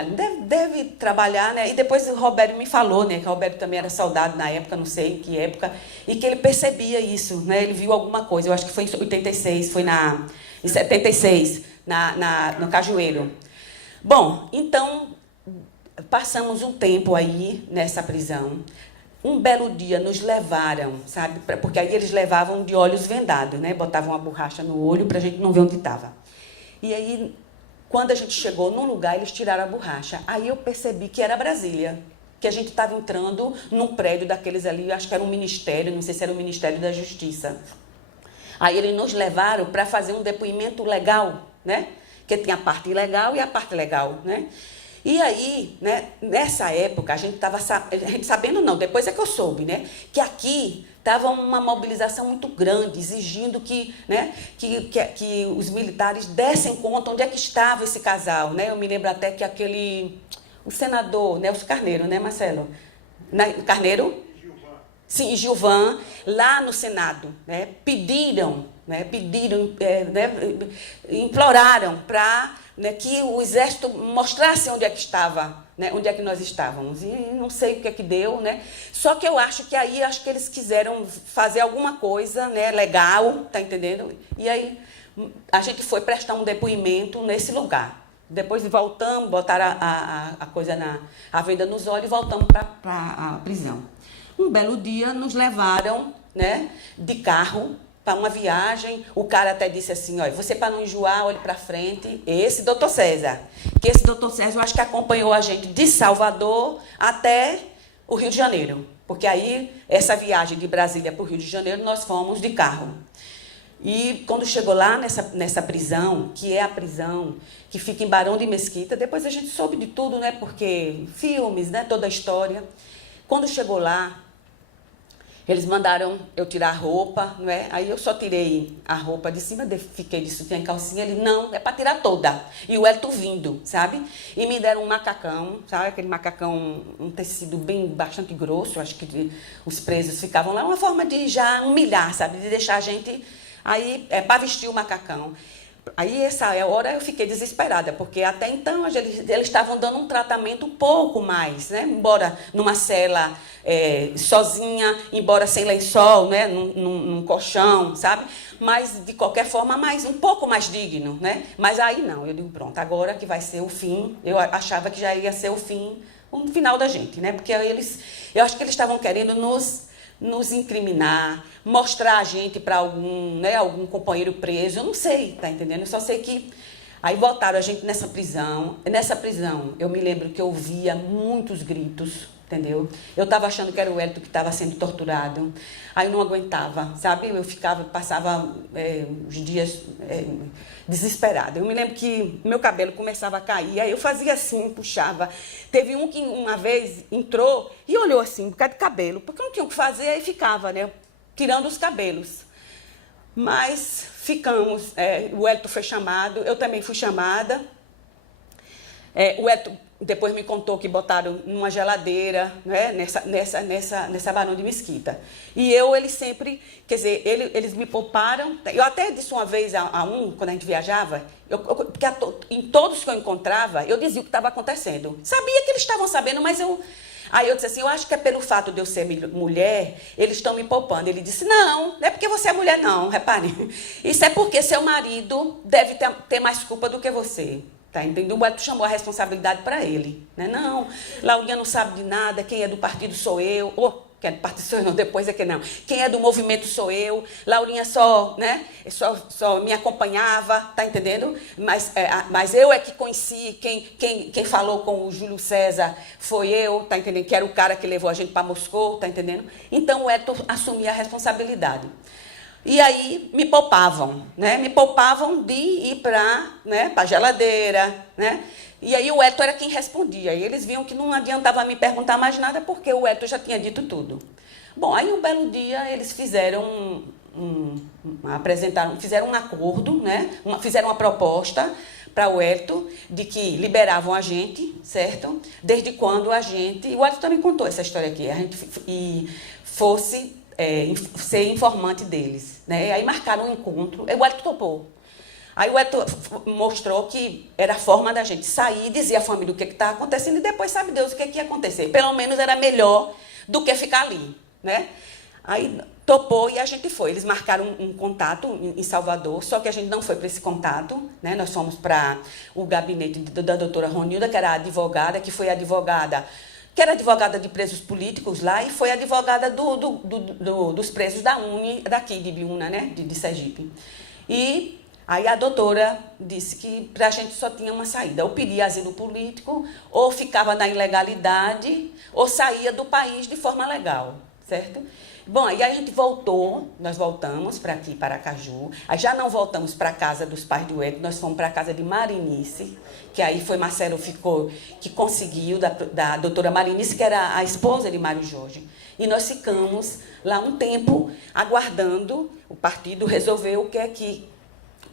Deve trabalhar, né? E depois o Roberto me falou, né? Que o Roberto também era soldado na época, não sei em que época, e que ele percebia isso, né? Ele viu alguma coisa, eu acho que foi em 86, em 76, no Cajueiro. Bom, então, passamos um tempo aí nessa prisão. Um belo dia nos levaram, sabe? Porque aí eles levavam de olhos vendados, né? Botavam uma borracha no olho para a gente não ver onde estava. E aí, quando a gente chegou num lugar, eles tiraram a borracha. Aí eu percebi que era Brasília, que a gente estava entrando num prédio daqueles ali, acho que era um ministério, não sei se era o Ministério da Justiça. Aí eles nos levaram para fazer um depoimento legal, né? Que tinha a parte ilegal e a parte legal, né? E aí, né, nessa época, a gente sabendo não, depois é que eu soube, né, que aqui estava uma mobilização muito grande, exigindo que os militares dessem conta onde é que estava esse casal, né? Eu me lembro até que o senador Nelson Carneiro, né, Marcelo? Carneiro? Sim, Gilvan, lá no Senado, né, pediram, imploraram para, né, que o Exército mostrasse onde é que estava, né, onde é que nós estávamos. E não sei o que é que deu, né? Só que eu acho que aí acho que eles quiseram fazer alguma coisa, né, legal, tá entendendo? E aí a gente foi prestar um depoimento nesse lugar. Depois voltamos, botaram a coisa a venda nos olhos e voltamos para a prisão. Um belo dia nos levaram, né, de carro para uma viagem. O cara até disse assim, olha, você para não enjoar, olhe para frente. Esse doutor César, eu acho que acompanhou a gente de Salvador até o Rio de Janeiro. Porque aí, essa viagem de Brasília para o Rio de Janeiro, nós fomos de carro. E quando chegou lá nessa prisão, que é a prisão que fica em Barão de Mesquita, depois a gente soube de tudo, né, porque filmes, né, toda a história. Quando chegou lá, eles mandaram eu tirar a roupa, não é? Aí eu só tirei a roupa de cima, fiquei de sutiã e calcinha. Ele, não, é para tirar toda. E o Hélito vindo, sabe? E me deram um macacão, sabe? Aquele macacão, um tecido bastante grosso, acho que os presos ficavam lá. Uma forma de já humilhar, sabe? De deixar a gente, aí, para vestir o macacão. Aí, essa hora, eu fiquei desesperada, porque até então eles estavam dando um tratamento um pouco mais, né? Embora numa cela sozinha, embora sem lençol, né? Num colchão, sabe? Mas, de qualquer forma, um pouco mais digno, né? Mas aí não, eu digo, pronto, agora que vai ser o fim, eu achava que já ia ser o final da gente, né? Porque eu acho que eles estavam querendo nos incriminar, mostrar a gente para algum companheiro preso, eu não sei, tá entendendo? Eu só sei que aí botaram a gente nessa prisão. Nessa prisão, eu me lembro que eu ouvia muitos gritos, entendeu? Eu estava achando que era o Hélito que estava sendo torturado, aí eu não aguentava, sabe? Eu passava os dias desesperada. Eu me lembro que meu cabelo começava a cair, aí eu fazia assim, puxava. Teve um que uma vez entrou e olhou assim, um bocado de cabelo, porque não tinha o que fazer, aí ficava, né? Tirando os cabelos. Mas ficamos, o Hélito foi chamado, eu também fui chamada. O Hélito depois me contou que botaram numa geladeira, né, nessa Barão de Mesquita. E eles sempre, quer dizer, eles me pouparam. Eu até disse uma vez quando a gente viajava, porque em todos que eu encontrava, eu dizia o que estava acontecendo. Sabia que eles estavam sabendo, mas aí eu disse assim, eu acho que é pelo fato de eu ser mulher, eles estão me poupando. Ele disse, não é porque você é mulher, não, repare. Isso é porque seu marido deve ter mais culpa do que você. Tá, entendeu? O Hélito chamou a responsabilidade para ele. Né? Não, Laurinha não sabe de nada, quem é do partido sou eu. Quem é do partido sou eu, não, depois é que não. Quem é do movimento sou eu. Laurinha só me acompanhava, tá entendendo? Mas eu é que conheci, quem falou com o Júlio César foi eu, tá entendendo? Que era o cara que levou a gente para Moscou, tá entendendo? Então o Hélito assumia a responsabilidade. E aí me poupavam, né? Me poupavam de ir para a geladeira, né? E aí o Hélito era quem respondia. E eles viam que não adiantava me perguntar mais nada, porque o Hélito já tinha dito tudo. Bom, aí um belo dia eles fizeram fizeram um acordo, né? Fizeram uma proposta para o Hélito de que liberavam a gente, certo? Desde quando o Hélito também contou essa história aqui, a gente fosse ser informante deles, né? Aí marcaram um encontro, o Hélito topou. Aí o Hélio mostrou que era a forma da gente sair, dizer à família o que estava acontecendo e depois sabe Deus o que ia acontecer. Pelo menos era melhor do que ficar ali, né? Aí topou e a gente foi. Eles marcaram um contato em Salvador, só que a gente não foi para esse contato, né? Nós fomos para o gabinete da doutora Ronilda, que era a advogada, que foi advogada, que era advogada de presos políticos lá e foi advogada dos presos da UNE, daqui de Biúna, né? De Sergipe. E aí a doutora disse que para a gente só tinha uma saída, ou pedia asilo político, ou ficava na ilegalidade, ou saía do país de forma legal, certo? Bom, aí a gente voltou, nós voltamos para aqui, para Aracaju, aí já não voltamos para a casa dos pais do Hélio, nós fomos para a casa de Marinice, que aí foi Marcelo ficou, que conseguiu, da doutora Marinice, que era a esposa de Mário Jorge. E nós ficamos lá um tempo aguardando o partido resolver o que é que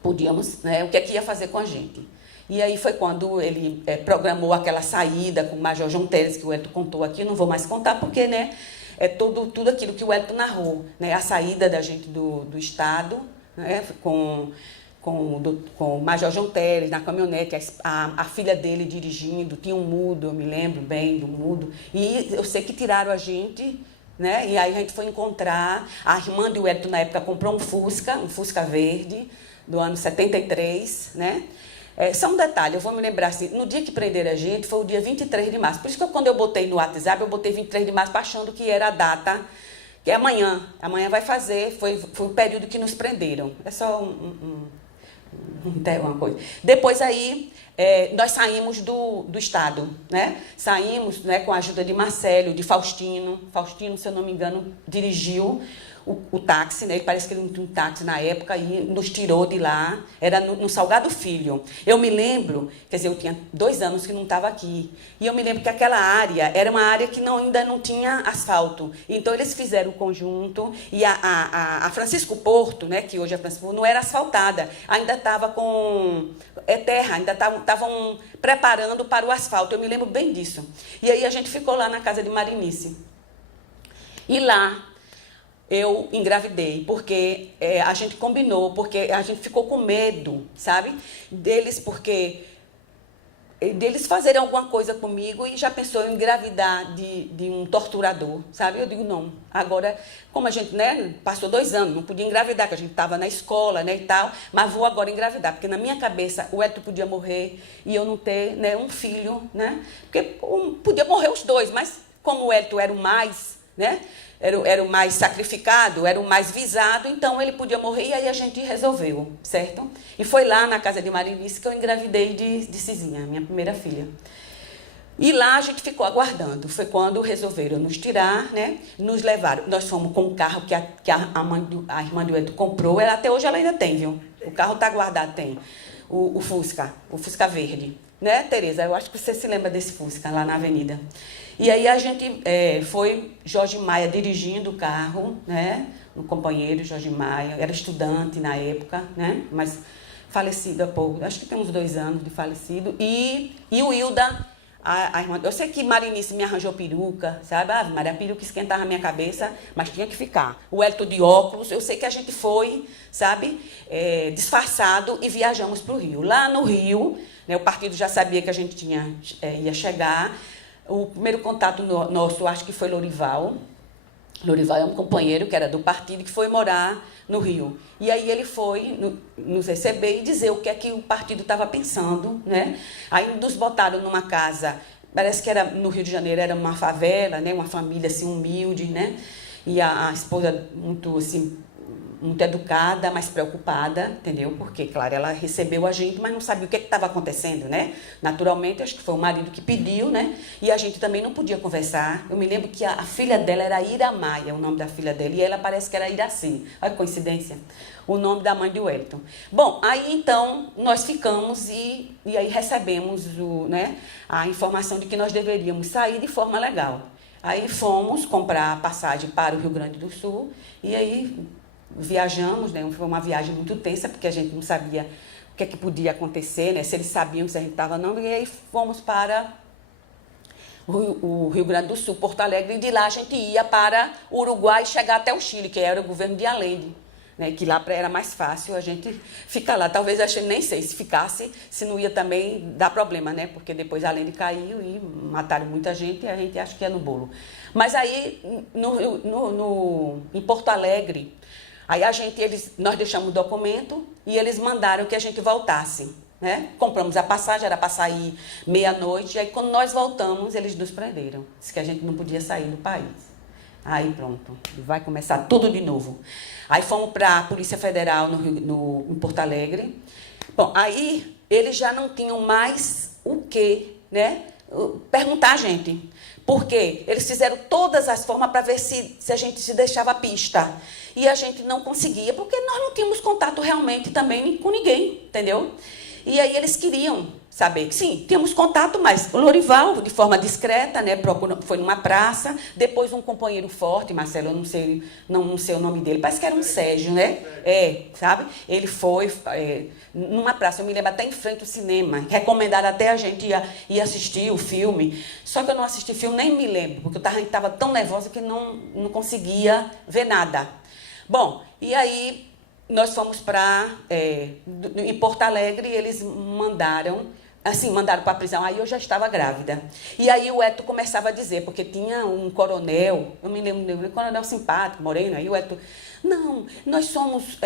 podíamos, né, o que é que ia fazer com a gente. E aí foi quando ele programou aquela saída com o Major João Teles, que o Hélio contou aqui, não vou mais contar porque, né, é tudo aquilo que o Hélio narrou, né, a saída da gente do Estado, né, com o Major João Teles na caminhonete, a filha dele dirigindo, tinha um mudo, eu me lembro bem do mudo, e eu sei que tiraram a gente, né, e aí a gente foi encontrar, a irmã do Hélio na época comprou um Fusca verde, do ano 73, né? Só um detalhe, eu vou me lembrar assim, no dia que prenderam a gente foi o dia 23 de março. Por isso que quando eu botei no WhatsApp, eu botei 23 de março achando que era a data, que é amanhã. Amanhã vai fazer, foi o período que nos prenderam. É só uma coisa. Depois aí, nós saímos do Estado, né? Saímos, né, com a ajuda de Marcelo, de Faustino. Faustino, se eu não me engano, dirigiu o táxi, né? Ele parece que ele não tinha um táxi na época e nos tirou de lá, era no Salgado Filho. Eu me lembro, quer dizer, eu tinha 2 anos que não estava aqui, e eu me lembro que aquela área era uma área que ainda não tinha asfalto. Então, eles fizeram o conjunto e a Francisco Porto, né, que hoje é Francisco Porto, não era asfaltada, ainda estava com terra, ainda estavam preparando para o asfalto, eu me lembro bem disso. E aí a gente ficou lá na casa de Marinice. E lá eu engravidei, porque a gente combinou, porque a gente ficou com medo, sabe? Deles fazerem alguma coisa comigo e já pensou em engravidar de um torturador, sabe? Eu digo, não. Agora, como a gente, né, passou 2 anos, não podia engravidar, que a gente estava na escola, né, e tal, mas vou agora engravidar, porque na minha cabeça o Hélio podia morrer e eu não ter, né, um filho, né? Porque podia morrer os 2, mas como o Hélio era o mais, né? Era o mais sacrificado, era o mais visado, então ele podia morrer e aí a gente resolveu, certo? E foi lá na casa de Marinice que eu engravidei de Cizinha, minha primeira filha. E lá a gente ficou aguardando. Foi quando resolveram nos tirar, né? Nos levaram. Nós fomos com um carro que a irmã do Edu comprou. Até hoje ela ainda tem, viu? O carro está guardado, tem. O Fusca verde. Né, Tereza? Eu acho que você se lembra desse Fusca lá na avenida. E aí a gente foi Jorge Maia dirigindo o carro, né? Um companheiro, Jorge Maia, era estudante na época, né? Mas falecido há pouco, acho que tem uns 2 anos de falecido. E o Hilda, a irmã, eu sei que Marinice me arranjou peruca, sabe? Ah, Maria, a peruca esquentava a minha cabeça, mas tinha que ficar. O Hélio de óculos, eu sei que a gente foi, sabe? Disfarçado e viajamos para o Rio. Lá no Rio, né, o partido já sabia que a gente ia chegar. O primeiro contato nosso, acho que foi Lorival. Lorival é um companheiro que era do partido que foi morar no Rio. E aí ele foi nos receber e dizer o que é que o partido estava pensando, né? Aí nos botaram numa casa, parece que era no Rio de Janeiro, era uma favela, né? Uma família assim humilde, né? E a esposa muito assim, muito educada, mas preocupada, entendeu? Porque, claro, ela recebeu a gente, mas não sabia o que estava acontecendo, né? Naturalmente, acho que foi o marido que pediu, né? E a gente também não podia conversar. Eu me lembro que a filha dela era Ira Maia, o nome da filha dela, e ela parece que era Iraci. Olha que coincidência. O nome da mãe de Wellington. Bom, aí então nós ficamos e aí recebemos né, a informação de que nós deveríamos sair de forma legal. Aí fomos comprar a passagem para o Rio Grande do Sul e aí viajamos, né? Foi uma viagem muito tensa, porque a gente não sabia o que é que podia acontecer, né? Se eles sabiam se a gente estava não, e aí fomos para o Rio Grande do Sul, Porto Alegre, e de lá a gente ia para o Uruguai e chegar até o Chile, que era o governo de Allende, né, que lá era mais fácil a gente ficar lá. Talvez a gente nem sei se ficasse, se não ia também dar problema, né? Porque depois a Lene caiu e mataram muita gente e a gente acha que ia no bolo. Mas aí, em Porto Alegre, aí nós deixamos o documento e eles mandaram que a gente voltasse, né? Compramos a passagem, era para sair meia-noite, e aí quando nós voltamos, eles nos prenderam. Disse que a gente não podia sair do país. Aí pronto, vai começar tudo de novo. Aí fomos para a Polícia Federal em Porto Alegre. Bom, aí eles já não tinham mais o que, né, perguntar a gente. Por quê? Eles fizeram todas as formas para ver se a gente se deixava pista. E a gente não conseguia, porque nós não tínhamos contato realmente também com ninguém, entendeu? E aí eles queriam saber que sim, tínhamos contato, mas o Lorival, de forma discreta, né, foi numa praça, depois um companheiro forte, Marcelo, eu não sei o nome dele, parece que era um Sérgio, né? Sabe? Ele foi numa praça, eu me lembro até em frente ao cinema, recomendaram até a gente ir assistir o filme, só que eu não assisti filme, nem me lembro, porque a gente estava tão nervosa que não conseguia ver nada. Bom, e aí nós fomos em Porto Alegre e eles mandaram para a prisão. Aí eu já estava grávida. E aí o Eto começava a dizer, porque tinha um coronel, eu me lembro, um coronel simpático, moreno, aí o Eto, não, nós somos,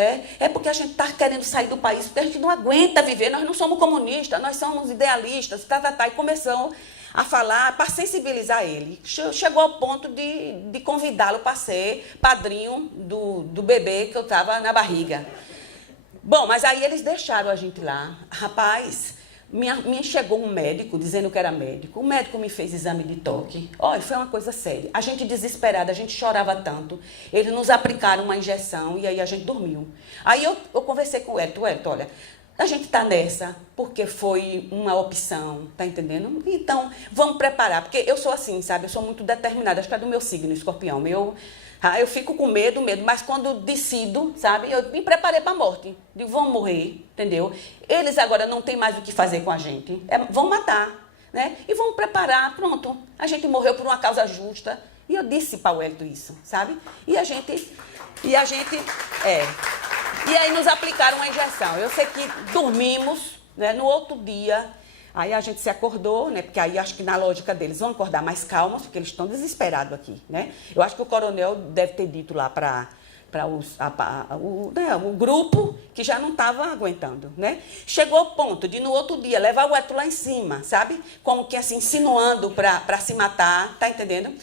porque a gente está querendo sair do país, porque a gente não aguenta viver, nós não somos comunistas, nós somos idealistas, e começou a falar para sensibilizar ele. Chegou ao ponto de convidá-lo para ser padrinho do bebê que eu estava na barriga. Bom, mas aí eles deixaram a gente lá. Rapaz, me chegou um médico dizendo que era médico. O médico me fez exame de toque. Olha, foi uma coisa séria. A gente desesperada, a gente chorava tanto. Eles nos aplicaram uma injeção e aí a gente dormiu. Aí eu conversei com o Eto, olha, a gente está nessa porque foi uma opção, tá entendendo? Então, vamos preparar, porque eu sou assim, sabe? Eu sou muito determinada, acho que é do meu signo, escorpião. Eu fico com medo, mas quando decido, sabe? Eu me preparei para a morte. Digo, vão morrer, entendeu? Eles agora não têm mais o que fazer com a gente. Vão matar, né? E vão preparar, pronto. A gente morreu por uma causa justa. E eu disse para o Hélio isso, sabe? E aí nos aplicaram uma injeção. Eu sei que dormimos, né? No outro dia, aí a gente se acordou, né? Porque aí acho que na lógica deles vão acordar mais calmos, porque eles estão desesperados aqui, né? Eu acho que o coronel deve ter dito lá para o grupo que já não estava aguentando, né? Chegou ao ponto de no outro dia levar o Eto lá em cima, sabe? Como que assim, insinuando para se matar, tá entendendo?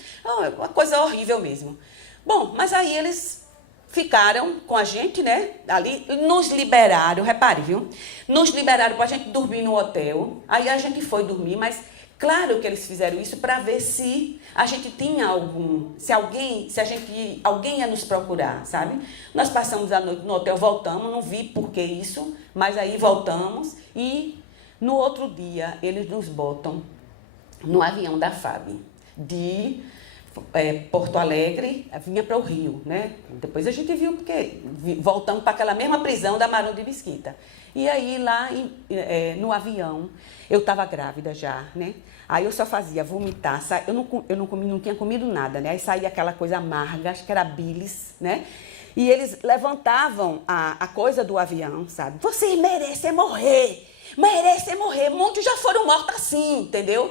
Uma coisa horrível mesmo. Bom, mas aí eles ficaram com a gente, né, ali, nos liberaram, repare, viu? Nos liberaram para a gente dormir no hotel. Aí a gente foi dormir, mas claro que eles fizeram isso para ver se a gente tinha alguém ia nos procurar, sabe? Nós passamos a noite no hotel, voltamos, não vi por que isso, mas aí voltamos e no outro dia eles nos botam no avião da FAB de Porto Alegre, vinha para o Rio, né? Depois a gente viu, porque voltamos para aquela mesma prisão da Barão de Mesquita. E aí, lá no avião, eu estava grávida já, né? Aí eu só fazia vomitar, eu não tinha comido nada, né? Aí saía aquela coisa amarga, acho que era bilis, né? E eles levantavam a coisa do avião, sabe? Vocês merecem morrer, muitos já foram mortos assim, entendeu?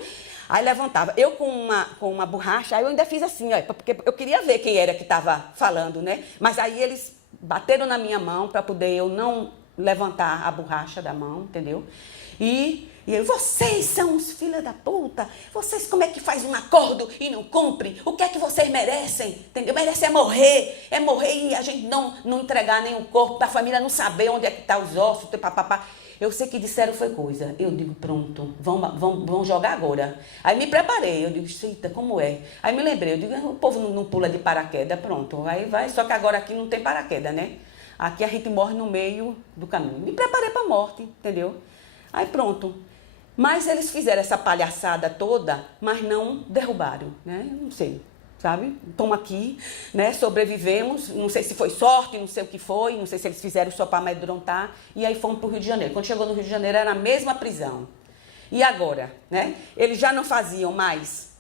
Aí levantava, eu com uma borracha, aí eu ainda fiz assim, ó, porque eu queria ver quem era que estava falando, né? Mas aí eles bateram na minha mão para poder eu não levantar a borracha da mão, entendeu? E eu, vocês são os filhos da puta, vocês como é que faz um acordo e não cumpre? O que é que vocês merecem? Entendeu? Merecem é morrer e a gente não entregar nenhum corpo, para a família não saber onde é que tá os ossos, papapá. Eu sei que disseram foi coisa. Eu digo, pronto, vão jogar agora. Aí me preparei, eu digo, eita, como é? Aí me lembrei, eu digo, o povo não pula de paraquedas, pronto. Aí vai, só que agora aqui não tem paraquedas, né? Aqui a gente morre no meio do caminho. Me preparei para a morte, entendeu? Aí pronto. Mas eles fizeram essa palhaçada toda, mas não derrubaram, né? Eu não sei, sabe? Estamos aqui, né? Sobrevivemos, não sei se foi sorte, não sei o que foi, não sei se eles fizeram só para amedrontar, e aí fomos para o Rio de Janeiro. Quando chegou no Rio de Janeiro era a mesma prisão. E agora, né? Eles já não faziam mais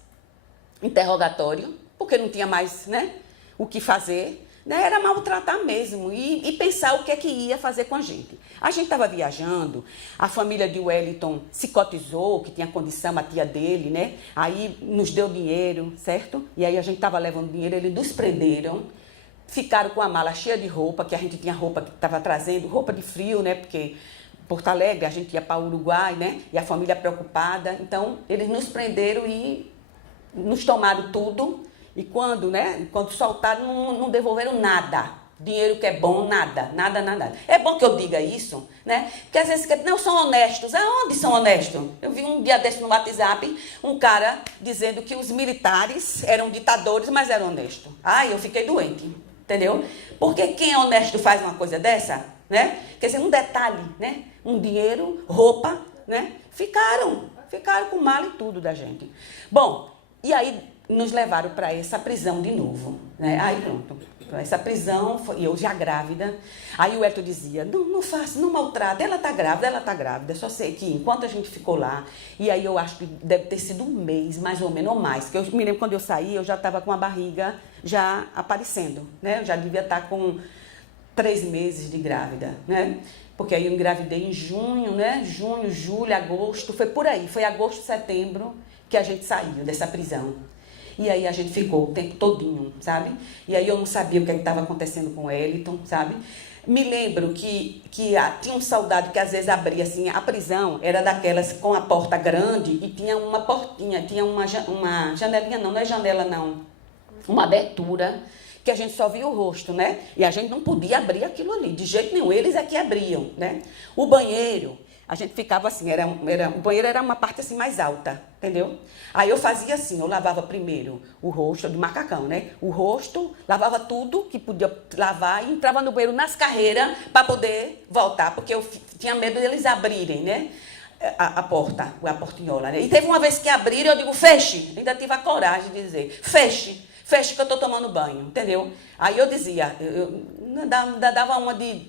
interrogatório, porque não tinha mais, né, o que fazer. né? Era maltratar mesmo e pensar o que é que ia fazer com a gente. A gente estava viajando, a família de Wellington se cotizou, que tinha condição, a tia dele, né? Aí nos deu dinheiro, certo? E aí a gente estava levando dinheiro, eles nos prenderam, ficaram com a mala cheia de roupa, que a gente tinha roupa que estava trazendo, roupa de frio, né? Porque Porto Alegre, a gente ia para o Uruguai, né? E a família preocupada. Então, eles nos prenderam e nos tomaram tudo. E quando, né? Quando soltaram, não devolveram nada. Dinheiro que é bom, nada. É bom que eu diga isso, né? Porque às vezes não são honestos. Aonde são honestos? Eu vi um dia desse no WhatsApp, um cara dizendo que os militares eram ditadores, mas eram honestos. Ai, eu fiquei doente, entendeu? Porque quem é honesto faz uma coisa dessa, né? Quer dizer, um detalhe, né? Um dinheiro, roupa, né? Ficaram com mala e tudo da gente. Bom, e aí nos levaram para essa prisão de novo, né? Aí pronto, essa prisão, e eu já grávida. Aí o Elton dizia, não faça, não maltrata, ela tá grávida. Só sei que enquanto a gente ficou lá, e aí eu acho que deve ter sido um mês, mais ou menos, ou mais, que eu me lembro quando eu saí, eu já estava com a barriga já aparecendo, né? Eu já devia estar com 3 meses de grávida, né? Porque aí eu engravidei em junho, né? Junho, julho, agosto, foi por aí, foi agosto, setembro que a gente saiu dessa prisão. E aí a gente ficou o tempo todinho, sabe? E aí eu não sabia o que estava acontecendo com o Wellington, sabe? Me lembro que tinha um soldado que às vezes abria assim, a prisão era daquelas com a porta grande e tinha uma portinha, tinha uma janelinha, não é janela não, uma abertura, que a gente só via o rosto, né? E a gente não podia abrir aquilo ali, de jeito nenhum, eles é que abriam, né? O banheiro, a gente ficava assim, o banheiro era uma parte assim mais alta, entendeu? Aí eu fazia assim, eu lavava primeiro o rosto, de macacão, né? O rosto, lavava tudo que podia lavar e entrava no banheiro nas carreiras para poder voltar, porque eu tinha medo deles abrirem, né? A porta, a portinhola, né? E teve uma vez que abriram, eu digo, feche, ainda tive a coragem de dizer, feche que eu tô tomando banho, entendeu? Aí eu dizia, eu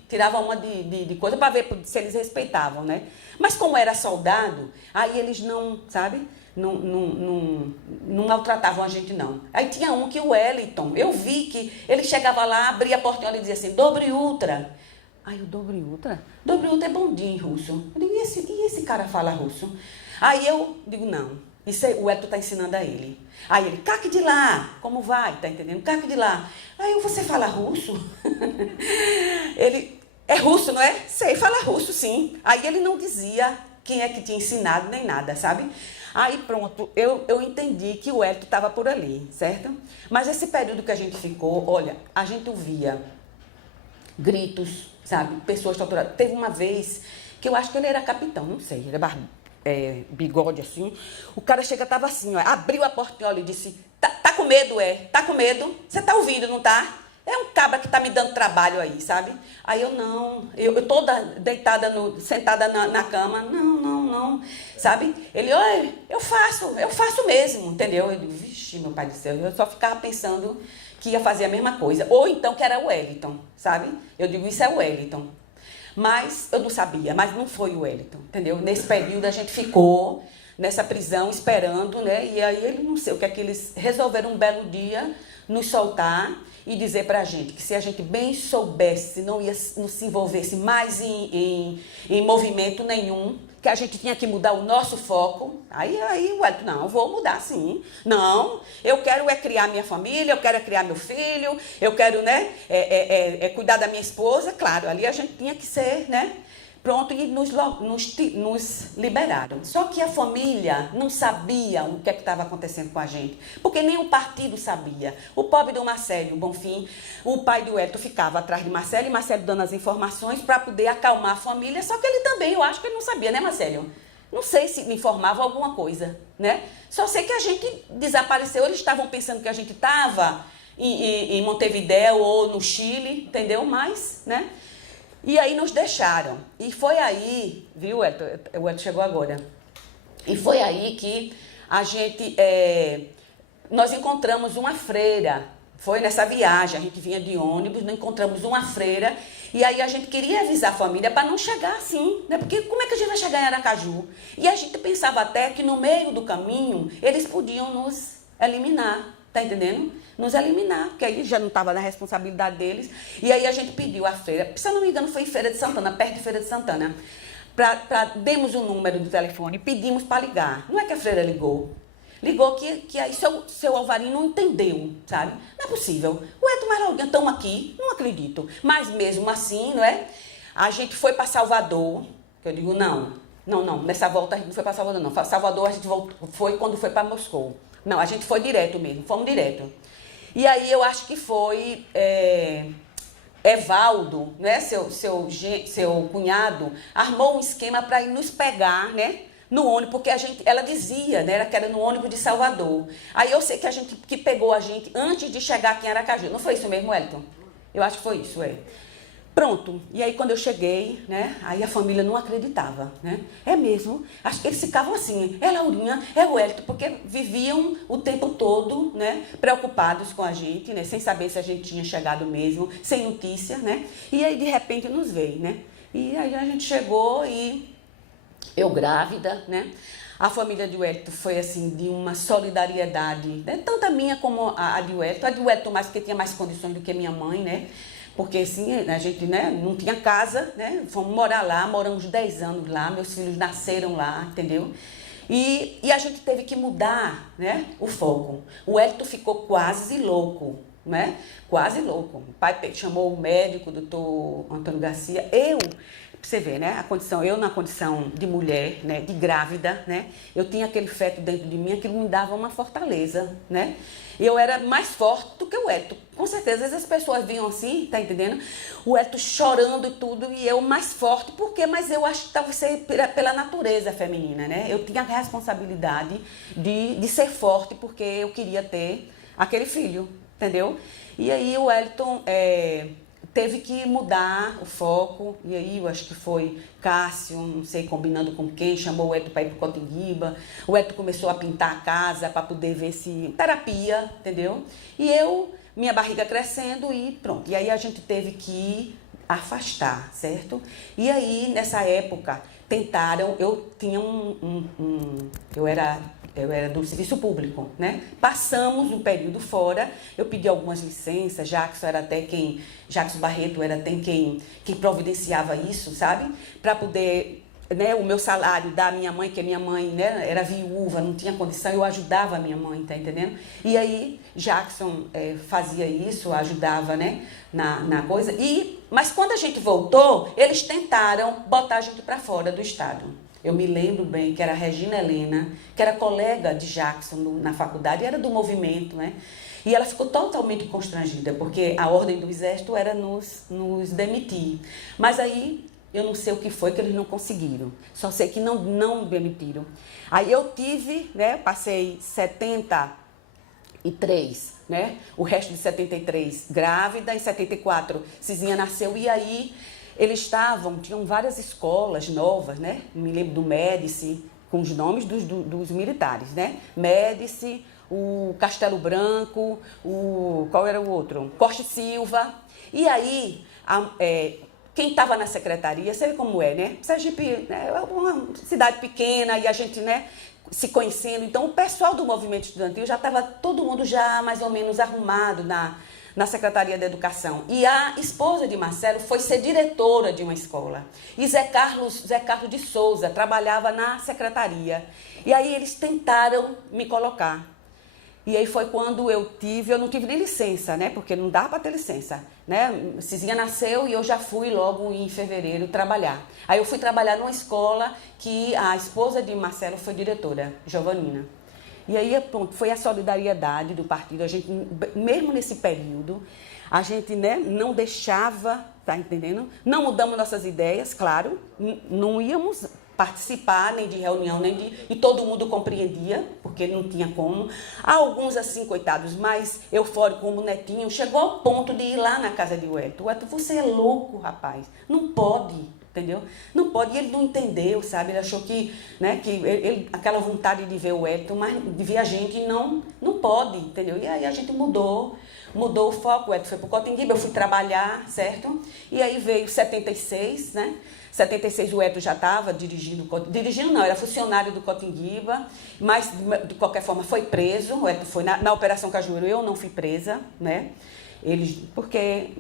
tirava uma de coisa para ver se eles respeitavam, né? Mas como era soldado, aí eles não, sabe? Não maltratavam a gente, não. Aí tinha um que o Wellington, eu vi que ele chegava lá, abria a portinhola e dizia assim, dobre ultra. Aí o dobre ultra? Dobre ultra é bom dia em russo. Eu digo, e esse cara fala russo? Aí eu digo, não. Isso aí, o Elton está ensinando a ele. Aí ele, caque de lá, como vai? Tá entendendo? Caque de lá. Aí eu, você fala russo? Ele, é russo, não é? Sei, fala russo, sim. Aí ele não dizia quem é que tinha ensinado, nem nada, sabe? Aí pronto, eu entendi que o Elton estava por ali, certo? Mas esse período que a gente ficou, olha, a gente ouvia gritos, sabe? Pessoas torturadas. Teve uma vez que eu acho que ele era capitão, não sei, ele era bigode assim, o cara chega, tava assim, ó, abriu a portinhola e disse, tá com medo, tá com medo? Você tá ouvindo, não tá? É um cabra que tá me dando trabalho aí, sabe? Aí eu toda deitada, sentada na cama, não, sabe? Ele, oi, eu faço mesmo, entendeu? Eu digo, vixe, meu pai do céu, eu só ficava pensando que ia fazer a mesma coisa, ou então que era o Wellington, sabe? Eu digo, isso é o Wellington. Mas eu não sabia, mas não foi o Wellington, entendeu? Nesse período a gente ficou nessa prisão esperando, né? E aí ele não sei o que é que eles resolveram um belo dia nos soltar e dizer pra gente que se a gente bem soubesse, não se envolvesse mais em movimento nenhum, que a gente tinha que mudar o nosso foco. Aí o Wellington, não, eu vou mudar sim. Não, eu quero criar minha família, eu quero criar meu filho, eu quero, né, cuidar da minha esposa. Claro, ali a gente tinha que ser, né, pronto, e nos liberaram. Só que a família não sabia o que estava acontecendo com a gente, porque nem o partido sabia. O pobre do Marcelo Bonfim, o pai do Wellington ficava atrás de Marcelo, e Marcelo dando as informações para poder acalmar a família, só que ele também, eu acho que ele não sabia, né, Marcelo? Não sei se me informava alguma coisa, né? Só sei que a gente desapareceu, eles estavam pensando que a gente estava em Montevidéu ou no Chile, entendeu? Mas, né? E aí nos deixaram. E foi aí, viu, o Elton chegou agora. E foi aí que a gente, nós encontramos uma freira. Foi nessa viagem, a gente vinha de ônibus, nós encontramos uma freira. E aí a gente queria avisar a família para não chegar assim, né? Porque como é que a gente vai chegar em Aracaju? E a gente pensava até que no meio do caminho eles podiam nos eliminar, tá entendendo? Nos eliminar, porque aí já não estava na responsabilidade deles. E aí a gente pediu à feira, se eu não me engano foi em Feira de Santana, perto de Feira de Santana, demos o número do telefone, pedimos para ligar. Não é que a freira ligou. Ligou que aí seu Alvarinho não entendeu, sabe? Não é possível. Ué, tu mais alguém, estamos aqui? Não acredito. Mas mesmo assim, não é? A gente foi para Salvador, que eu digo, não, nessa volta a gente não foi para Salvador, não. Salvador a gente foi quando foi para Moscou. Não, a gente foi direto mesmo, fomos direto. E aí eu acho que foi Evaldo, né, seu cunhado, armou um esquema para ir nos pegar, né, no ônibus, porque ela dizia, né, que era no ônibus de Salvador. Aí eu sei que pegou a gente antes de chegar aqui em Aracaju. Não foi isso mesmo, Elton? Eu acho que foi isso, Pronto, e aí quando eu cheguei, né, aí a família não acreditava, né, é mesmo, acho que eles ficavam assim, é Laurinha, é o Elton, porque viviam o tempo todo, né, preocupados com a gente, né, sem saber se a gente tinha chegado mesmo, sem notícia, né, e aí de repente nos veio, né, e aí a gente chegou e eu grávida, né, a família de Wellington foi assim, de uma solidariedade, né, tanto a minha como a de Wellington mais porque tinha mais condições do que minha mãe, né, porque assim, a gente, né, não tinha casa, né, fomos morar lá, moramos 10 anos lá, meus filhos nasceram lá, entendeu? E a gente teve que mudar, né, o foco. O Wellington ficou quase louco, né, quase louco. O pai chamou o médico, o doutor Antônio Garcia, você vê, né, eu na condição de mulher, né, de grávida, né, eu tinha aquele feto dentro de mim, aquilo me dava uma fortaleza, né, eu era mais forte do que o Wellington, com certeza, às vezes as pessoas vinham assim, tá entendendo, o Wellington chorando e tudo, e eu mais forte, por quê? Mas eu acho que talvez pela natureza feminina, né, eu tinha a responsabilidade de ser forte, porque eu queria ter aquele filho, entendeu, e aí o Wellington, teve que mudar o foco, e aí eu acho que foi Cássio, não sei, combinando com quem, chamou o Eto para ir para o Cotinguiba, o Eto começou a pintar a casa para poder ver se... terapia, entendeu? E minha barriga crescendo e pronto. E aí a gente teve que afastar, certo? E aí, nessa época, tentaram, eu tinha eu era do serviço público, né? Passamos um período fora, eu pedi algumas licenças, Jackson Barreto era até quem providenciava isso, sabe? Para poder, né, o meu salário da minha mãe, que a minha mãe, né, era viúva, não tinha condição, eu ajudava a minha mãe, tá entendendo? E aí Jackson fazia isso, ajudava, né, na coisa. Mas quando a gente voltou, eles tentaram botar a gente para fora do estado. Eu me lembro bem que era a Regina Helena, que era colega de Jackson na faculdade, era do movimento, né? E ela ficou totalmente constrangida, porque a ordem do exército era nos demitir. Mas aí, eu não sei o que foi que eles não conseguiram. Só sei que não demitiram. Aí eu tive, né, passei 73, né? O resto de 73 grávida, em 74 Cizinha nasceu, e aí... tinham várias escolas novas, né? Me lembro do Médici, com os nomes dos militares, né? Médici, o Castelo Branco, qual era o outro? Costa e Silva. E aí, quem estava na secretaria, sabe como é, né? Sergipe é uma cidade pequena e a gente, né, se conhecendo. Então, o pessoal do movimento estudantil já estava todo mundo já mais ou menos arrumado na Secretaria da Educação. E a esposa de Marcelo foi ser diretora de uma escola. E Zé Carlos de Souza trabalhava na secretaria. E aí eles tentaram me colocar. E aí foi quando eu não tive nem licença, né? Porque não dava para ter licença, né? Cizinha nasceu e eu já fui logo em fevereiro trabalhar. Aí eu fui trabalhar numa escola que a esposa de Marcelo foi diretora, Giovanina. E aí, pronto, foi a solidariedade do partido. A gente, mesmo nesse período, a gente, né, não deixava, tá entendendo? Não mudamos nossas ideias, claro, não íamos participar nem de reunião, e todo mundo compreendia, porque não tinha como. Há alguns, assim, coitados, mais eufóricos, como o Netinho, chegou ao ponto de ir lá na casa de Wellington. Wellington, você é louco, rapaz, não pode. entendeu? Não pode, e ele não entendeu, sabe? Ele achou que, né, que aquela vontade de ver o Wellington, mas de ver a gente, não pode, entendeu? E aí a gente mudou o foco, o Wellington foi para o Cotinguiba, eu fui trabalhar, certo? E aí veio 76, né? 76 o Wellington já estava dirigindo não, era funcionário do Cotinguiba, mas de qualquer forma foi preso, o Wellington foi na Operação Cajueiro, eu não fui presa, né? Porque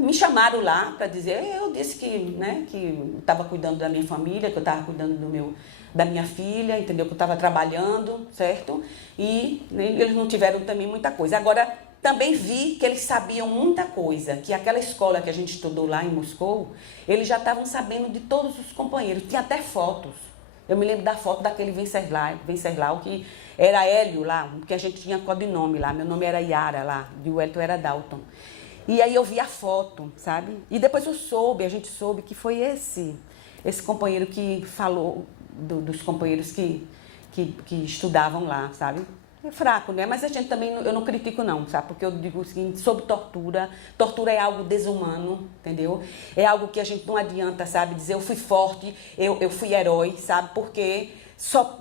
me chamaram lá para dizer, eu disse que, né, que estava cuidando da minha família, que eu estava cuidando da minha filha, entendeu? Que eu estava trabalhando, certo? E eles não tiveram também muita coisa. Agora, também vi que eles sabiam muita coisa, que aquela escola que a gente estudou lá em Moscou, eles já estavam sabendo de todos os companheiros, tinha até fotos. Eu me lembro da foto daquele Venceslau, que era Hélio lá, porque a gente tinha codinome lá, meu nome era Yara lá, e o Wellington era Dalton. E aí eu vi a foto, sabe? E depois a gente soube que foi esse companheiro que falou dos companheiros que estudavam lá, sabe? É fraco, né? Mas a gente também, eu não critico não, sabe? Porque eu digo o seguinte, sobre tortura é algo desumano, entendeu? É algo que a gente não adianta, sabe? Dizer eu fui forte, eu fui herói, sabe? Porque só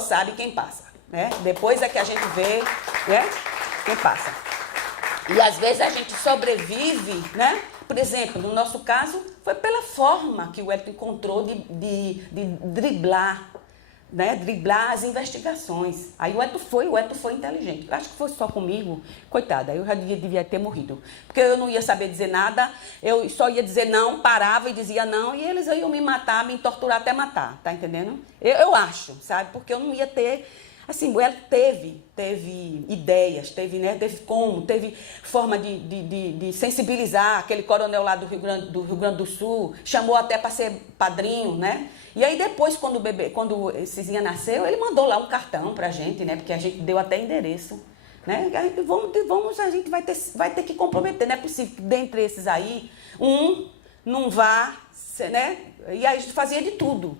sabe quem passa, né? Depois é que a gente vê, né? Quem passa. E às vezes a gente sobrevive, né? Por exemplo, no nosso caso, foi pela forma que o Wellington encontrou de driblar, né? Driblar as investigações. Aí o Wellington foi inteligente. Eu acho que fosse só comigo, coitada, eu já devia ter morrido. Porque eu não ia saber dizer nada, eu só ia dizer não, parava e dizia não, e eles iam me matar, me torturar até matar, tá entendendo? Eu acho, sabe? Porque eu não ia ter... Assim, o Wellington teve ideias, teve forma de sensibilizar aquele coronel lá do Rio Grande do Sul, chamou até para ser padrinho, né? E aí depois, quando Cizinha nasceu, ele mandou lá um cartão pra gente, né? Porque a gente deu até endereço, né? A gente vai ter que comprometer, não é possível que dentre esses aí, não vá, né? E aí a gente fazia de tudo.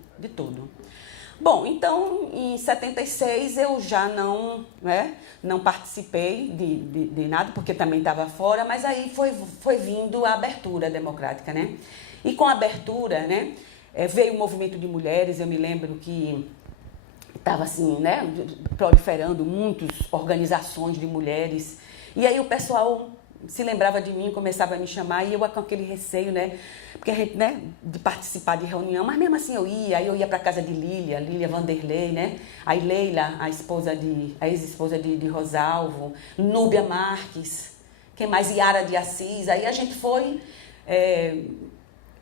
Bom, então, em 76 eu já não participei de nada, porque também estava fora, mas aí foi vindo a abertura democrática, né? E com a abertura, né, veio o movimento de mulheres, eu me lembro que estava assim, né, proliferando muitas organizações de mulheres, e aí o pessoal se lembrava de mim, começava a me chamar, e eu com aquele receio, né, porque a gente, né, de participar de reunião, mas mesmo assim aí eu ia para casa de Lília Vanderlei, né, aí Leila, a ex-esposa de Rosalvo, Núbia Marques, quem mais, Yara de Assis, aí a gente foi,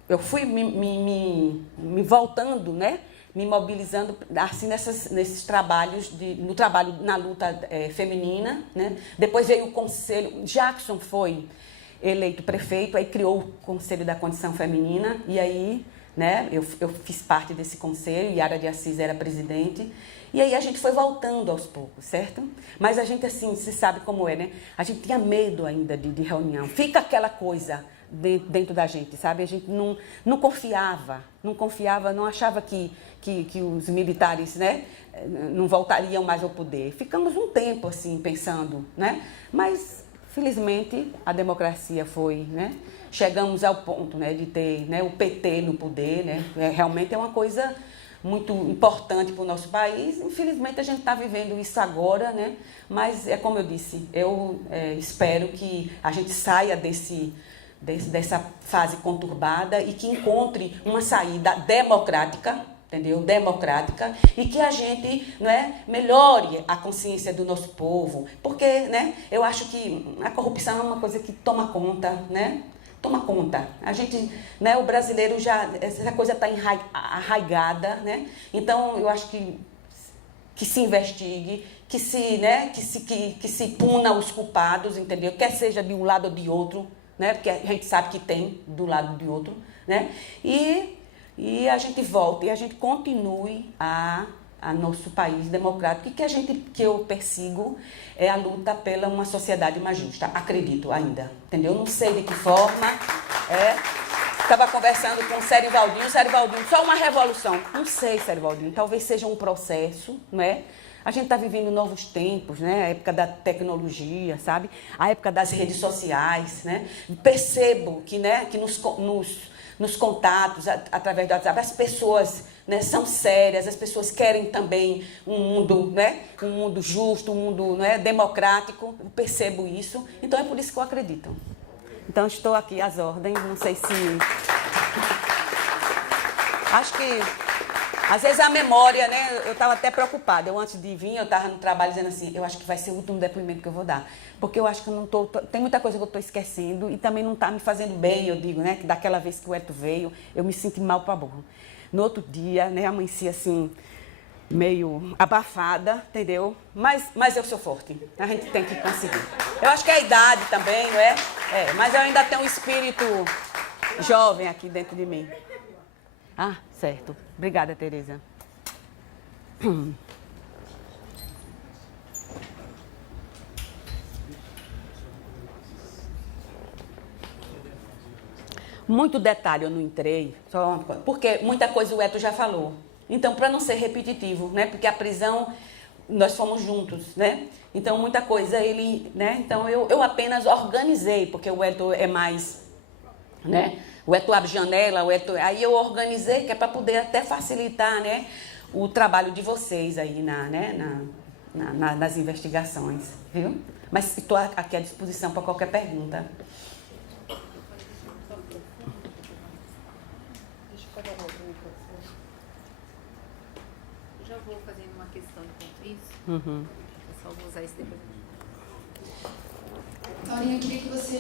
eu fui me voltando, né, me mobilizando assim nesses trabalhos, no trabalho na luta feminina, né? Depois veio o conselho, Jackson foi eleito prefeito, aí criou o Conselho da Condição Feminina, e aí, né, eu fiz parte desse conselho, Yara de Assis era presidente, e aí a gente foi voltando aos poucos, certo? Mas a gente, assim, você sabe como é, né? A gente tinha medo ainda de reunião, fica aquela coisa dentro da gente, sabe? A gente não confiava, não achava que os militares, né, não voltariam mais ao poder. Ficamos um tempo assim pensando, né? Mas felizmente a democracia foi, né? Chegamos ao ponto, né, de ter, né, o PT no poder, né? Realmente é uma coisa muito importante para o nosso país. Infelizmente a gente está vivendo isso agora, né? Mas é como eu disse, eu espero que a gente saia dessa fase conturbada e que encontre uma saída democrática, entendeu? Democrática, e que a gente, né, melhore a consciência do nosso povo, porque, né, eu acho que a corrupção é uma coisa que toma conta, né? Toma conta. A gente, né, o brasileiro já, essa coisa está arraigada, né? Então, eu acho que se investigue, que se puna os culpados, entendeu? Quer seja de um lado ou de outro, né? Porque a gente sabe que tem do lado de outro, né? E a gente volta e a gente continue a nosso país democrático, e que eu persigo é a luta pela uma sociedade mais justa. Acredito ainda, entendeu? Não sei de que forma. Estava conversando com o Sério Valdinho, só uma revolução. Não sei, Sério Valdinho, talvez seja um processo, né? A gente está vivendo novos tempos, né? A época da tecnologia, sabe? A época das redes sociais, né? Percebo que, né, que nos contatos, através do WhatsApp, as pessoas, né, são sérias, as pessoas querem também um mundo, né, um mundo justo, um mundo, né, democrático. Eu percebo isso, então é por isso que eu acredito. Então estou aqui às ordens, não sei se... Acho que, às vezes a memória, né, eu estava até preocupada. Eu antes de vir, eu estava no trabalho dizendo assim, eu acho que vai ser o último depoimento que eu vou dar. Porque eu acho que eu não estou... Tem muita coisa que eu estou esquecendo e também não está me fazendo bem, eu digo, né, que daquela vez que o Eto veio, eu me senti mal para burro. No outro dia, né, amanheci assim, meio abafada, entendeu? Mas eu sou forte, a gente tem que conseguir. Eu acho que é a idade também, não é? Mas eu ainda tenho um espírito jovem aqui dentro de mim. Ah, certo. Obrigada, Tereza. Muito detalhe eu não entrei, porque muita coisa o Eto já falou. Então, para não ser repetitivo, né? Porque a prisão, nós fomos juntos, né? Então, muita coisa ele, né? Então, eu apenas organizei, porque o Eto é mais, né? O Eto abre janela, aí eu organizei, que é para poder até facilitar, né, o trabalho de vocês aí nas investigações, viu? Mas estou aqui à disposição para qualquer pergunta. Deixa eu falar uma pergunta. Eu já vou fazendo uma questão enquanto isso. Eu só vou usar esse depois. Aurinha, eu queria que você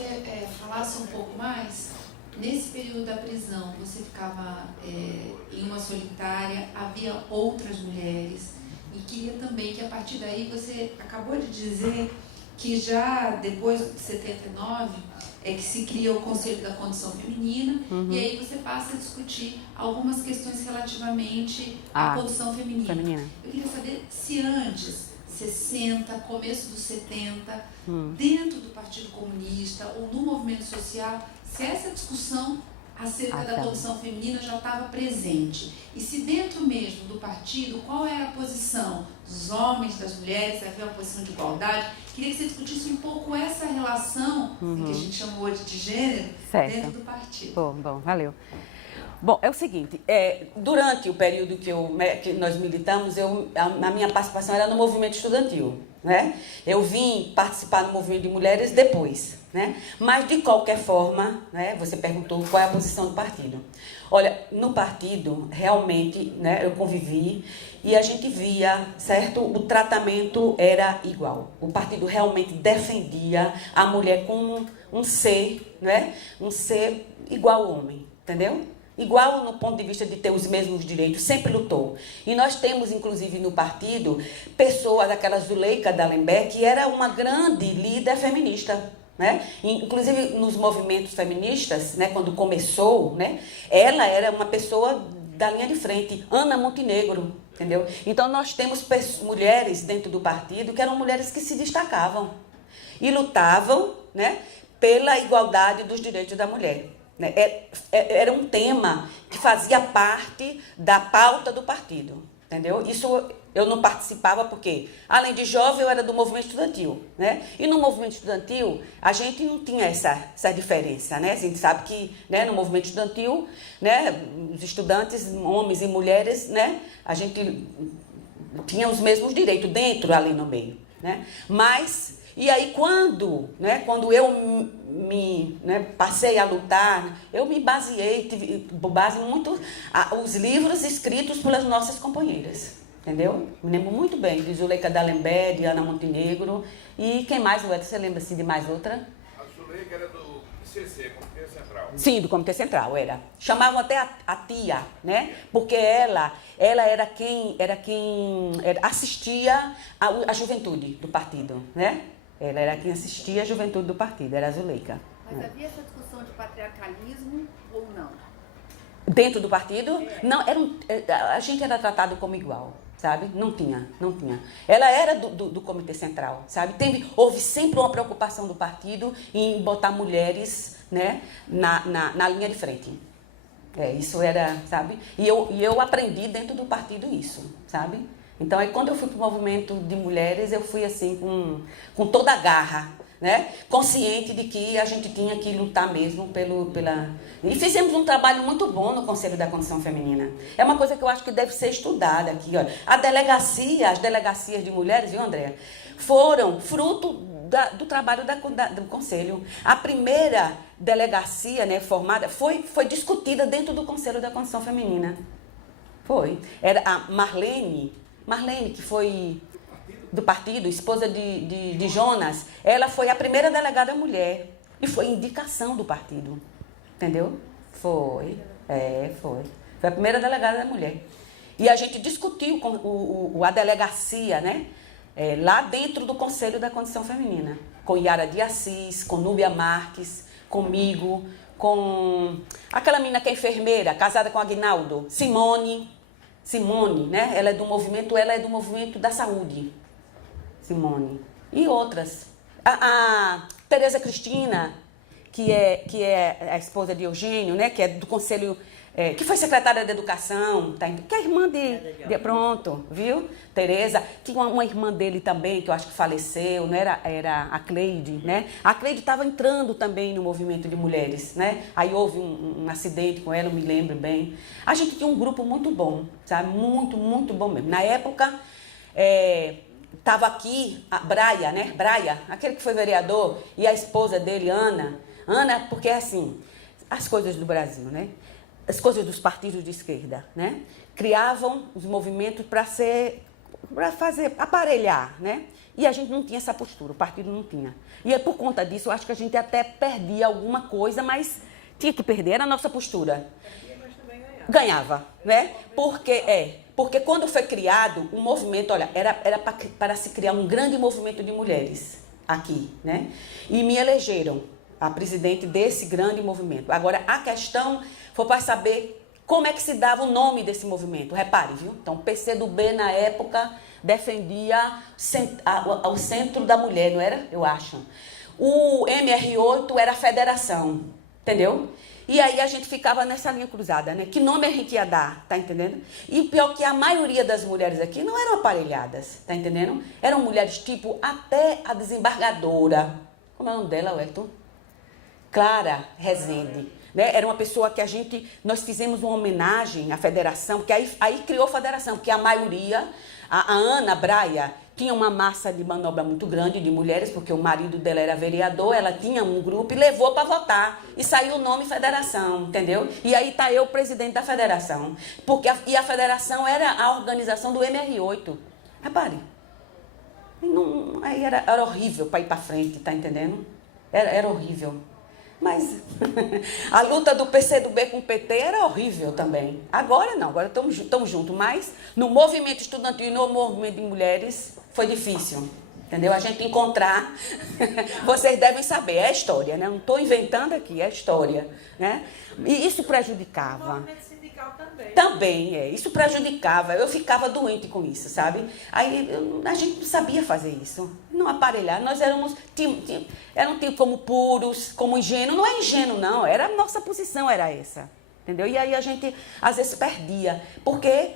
falasse um pouco mais. Nesse período da prisão, você ficava em uma solitária, havia outras mulheres, e queria também que a partir daí você acabou de dizer que já depois de 79 que se cria o Conselho da Condição Feminina, e aí você passa a discutir algumas questões relativamente à condição feminina. Eu queria saber se antes, 60, começo dos 70, dentro do Partido Comunista ou no movimento social, se essa discussão acerca da condição feminina já estava presente. E se dentro mesmo do partido, qual era a posição dos homens, das mulheres, se havia uma posição de igualdade. Queria que você discutisse um pouco essa relação, que a gente chamou hoje de gênero, dentro do partido. Bom, valeu. Bom, é o seguinte, durante o período que nós militamos, a minha participação era no movimento estudantil, né? Eu vim participar no movimento de mulheres depois, né? Mas, de qualquer forma, né, você perguntou qual é a posição do partido. Olha, no partido, realmente, né, eu convivi e a gente via, certo? O tratamento era igual. O partido realmente defendia a mulher como um ser, né? Um ser igual ao homem, entendeu? Igual no ponto de vista de ter os mesmos direitos, sempre lutou. E nós temos, inclusive, no partido, pessoas, aquela Zuleika Dallenberg, que era uma grande líder feminista, né? Inclusive, nos movimentos feministas, né, quando começou, né, ela era uma pessoa da linha de frente, Ana Montenegro, entendeu? Então, nós temos mulheres dentro do partido que eram mulheres que se destacavam e lutavam, né, pela igualdade dos direitos da mulher. Era um tema que fazia parte da pauta do partido, entendeu? Isso eu não participava porque, além de jovem, eu era do movimento estudantil, né? E no movimento estudantil, a gente não tinha essa diferença, né? A gente sabe que, né, no movimento estudantil, né, os estudantes, homens e mulheres, né, a gente tinha os mesmos direitos dentro, ali no meio, né? Mas... E aí, quando eu passei a lutar, eu me baseei, tive base muito os livros escritos pelas nossas companheiras, entendeu? Me lembro muito bem de Zuleika Dallenberg, de Ana Montenegro, e quem mais, Ué, você lembra assim, de mais outra? A Zuleika era do CC, Comitê Central. Sim, do Comitê Central, era. Chamavam até a tia, né? Porque ela era quem assistia a juventude do partido, né? Ela era quem assistia a juventude do partido, era a Zuleika. Mas havia essa discussão de patriarcalismo ou não? Dentro do partido? Não, a gente era tratado como igual, sabe? Não tinha. Ela era do Comitê Central, sabe? Houve sempre uma preocupação do partido em botar mulheres, né, na linha de frente. Isso era, sabe? E eu aprendi dentro do partido isso, sabe? Então, aí, quando eu fui para o movimento de mulheres, eu fui assim, com toda a garra, né? Consciente de que a gente tinha que lutar mesmo pela... E fizemos um trabalho muito bom no Conselho da Condição Feminina. É uma coisa que eu acho que deve ser estudada aqui. Ó. As delegacias de mulheres, viu, Andréa, foram fruto do trabalho do Conselho. A primeira delegacia, né, formada foi discutida dentro do Conselho da Condição Feminina. Foi. Era a Marlene, que foi do partido, esposa de Jonas, ela foi a primeira delegada mulher. E foi indicação do partido. Entendeu? Foi. Foi. Foi a primeira delegada da mulher. E a gente discutiu com a delegacia, né? Lá dentro do Conselho da Condição Feminina. Com Yara de Assis, com Núbia Marques, comigo, com aquela menina que é enfermeira, casada com Aguinaldo, Simone, né? Ela é do movimento da saúde. Simone. E outras. A Tereza Cristina, que é a esposa de Eugênio, né? Que é do Conselho, que foi secretária de Educação, tá? Que é irmã de pronto, viu? Tereza. Tinha uma irmã dele também, que eu acho que faleceu, né? Era a Cleide, né? A Cleide estava entrando também no movimento de mulheres, né? Aí houve um acidente com ela, eu me lembro bem. A gente tinha um grupo muito bom, sabe? Muito, muito bom mesmo. Na época, estava aqui a Braia, né? Braia, aquele que foi vereador, e a esposa dele, Ana, porque assim, as coisas do Brasil, né? As coisas dos partidos de esquerda, né? Criavam os movimentos para aparelhar, né? E a gente não tinha essa postura, o partido não tinha. E é por conta disso, eu acho que a gente até perdia alguma coisa, mas tinha que perder, era a nossa postura. Ganhava, né? Porque quando foi criado o movimento, olha, era para se criar um grande movimento de mulheres aqui, né? E me elegeram a presidente desse grande movimento. Agora, a questão foi para saber como é que se dava o nome desse movimento. Repare, viu? Então, o PCdoB, na época, defendia o centro da mulher, não era? Eu acho. O MR8 era a federação, entendeu? E aí a gente ficava nessa linha cruzada, né? Que nome a gente ia dar, tá entendendo? E o pior que a maioria das mulheres aqui não eram aparelhadas, tá entendendo? Eram mulheres tipo até a desembargadora. Como é o nome dela, Wellington? Clara Rezende. Né? Era uma pessoa que nós fizemos uma homenagem à federação, que aí criou a federação, porque a maioria, a Ana Braia, tinha uma massa de manobra muito grande de mulheres, porque o marido dela era vereador, ela tinha um grupo e levou para votar. E saiu o nome federação, entendeu? E aí está eu, presidente da federação. E a federação era a organização do MR8. Repare. Aí era horrível para ir para frente, tá entendendo? Era horrível. Mas a luta do PCdoB com o PT era horrível também. Agora não, agora estamos juntos. Mas no movimento estudantil e no movimento de mulheres foi difícil. Entendeu? A gente encontrar, vocês devem saber, é a história, né? Não estou inventando aqui, é a história. Né? E isso prejudicava. O movimento sindical também. Também, isso prejudicava. Eu ficava doente com isso, sabe? Aí a gente não sabia fazer isso, não aparelhar. Nós era um tipo como puros, como ingênuo. Não é ingênuo, não. Era a nossa posição, era essa. Entendeu? E aí a gente, às vezes, perdia. Porque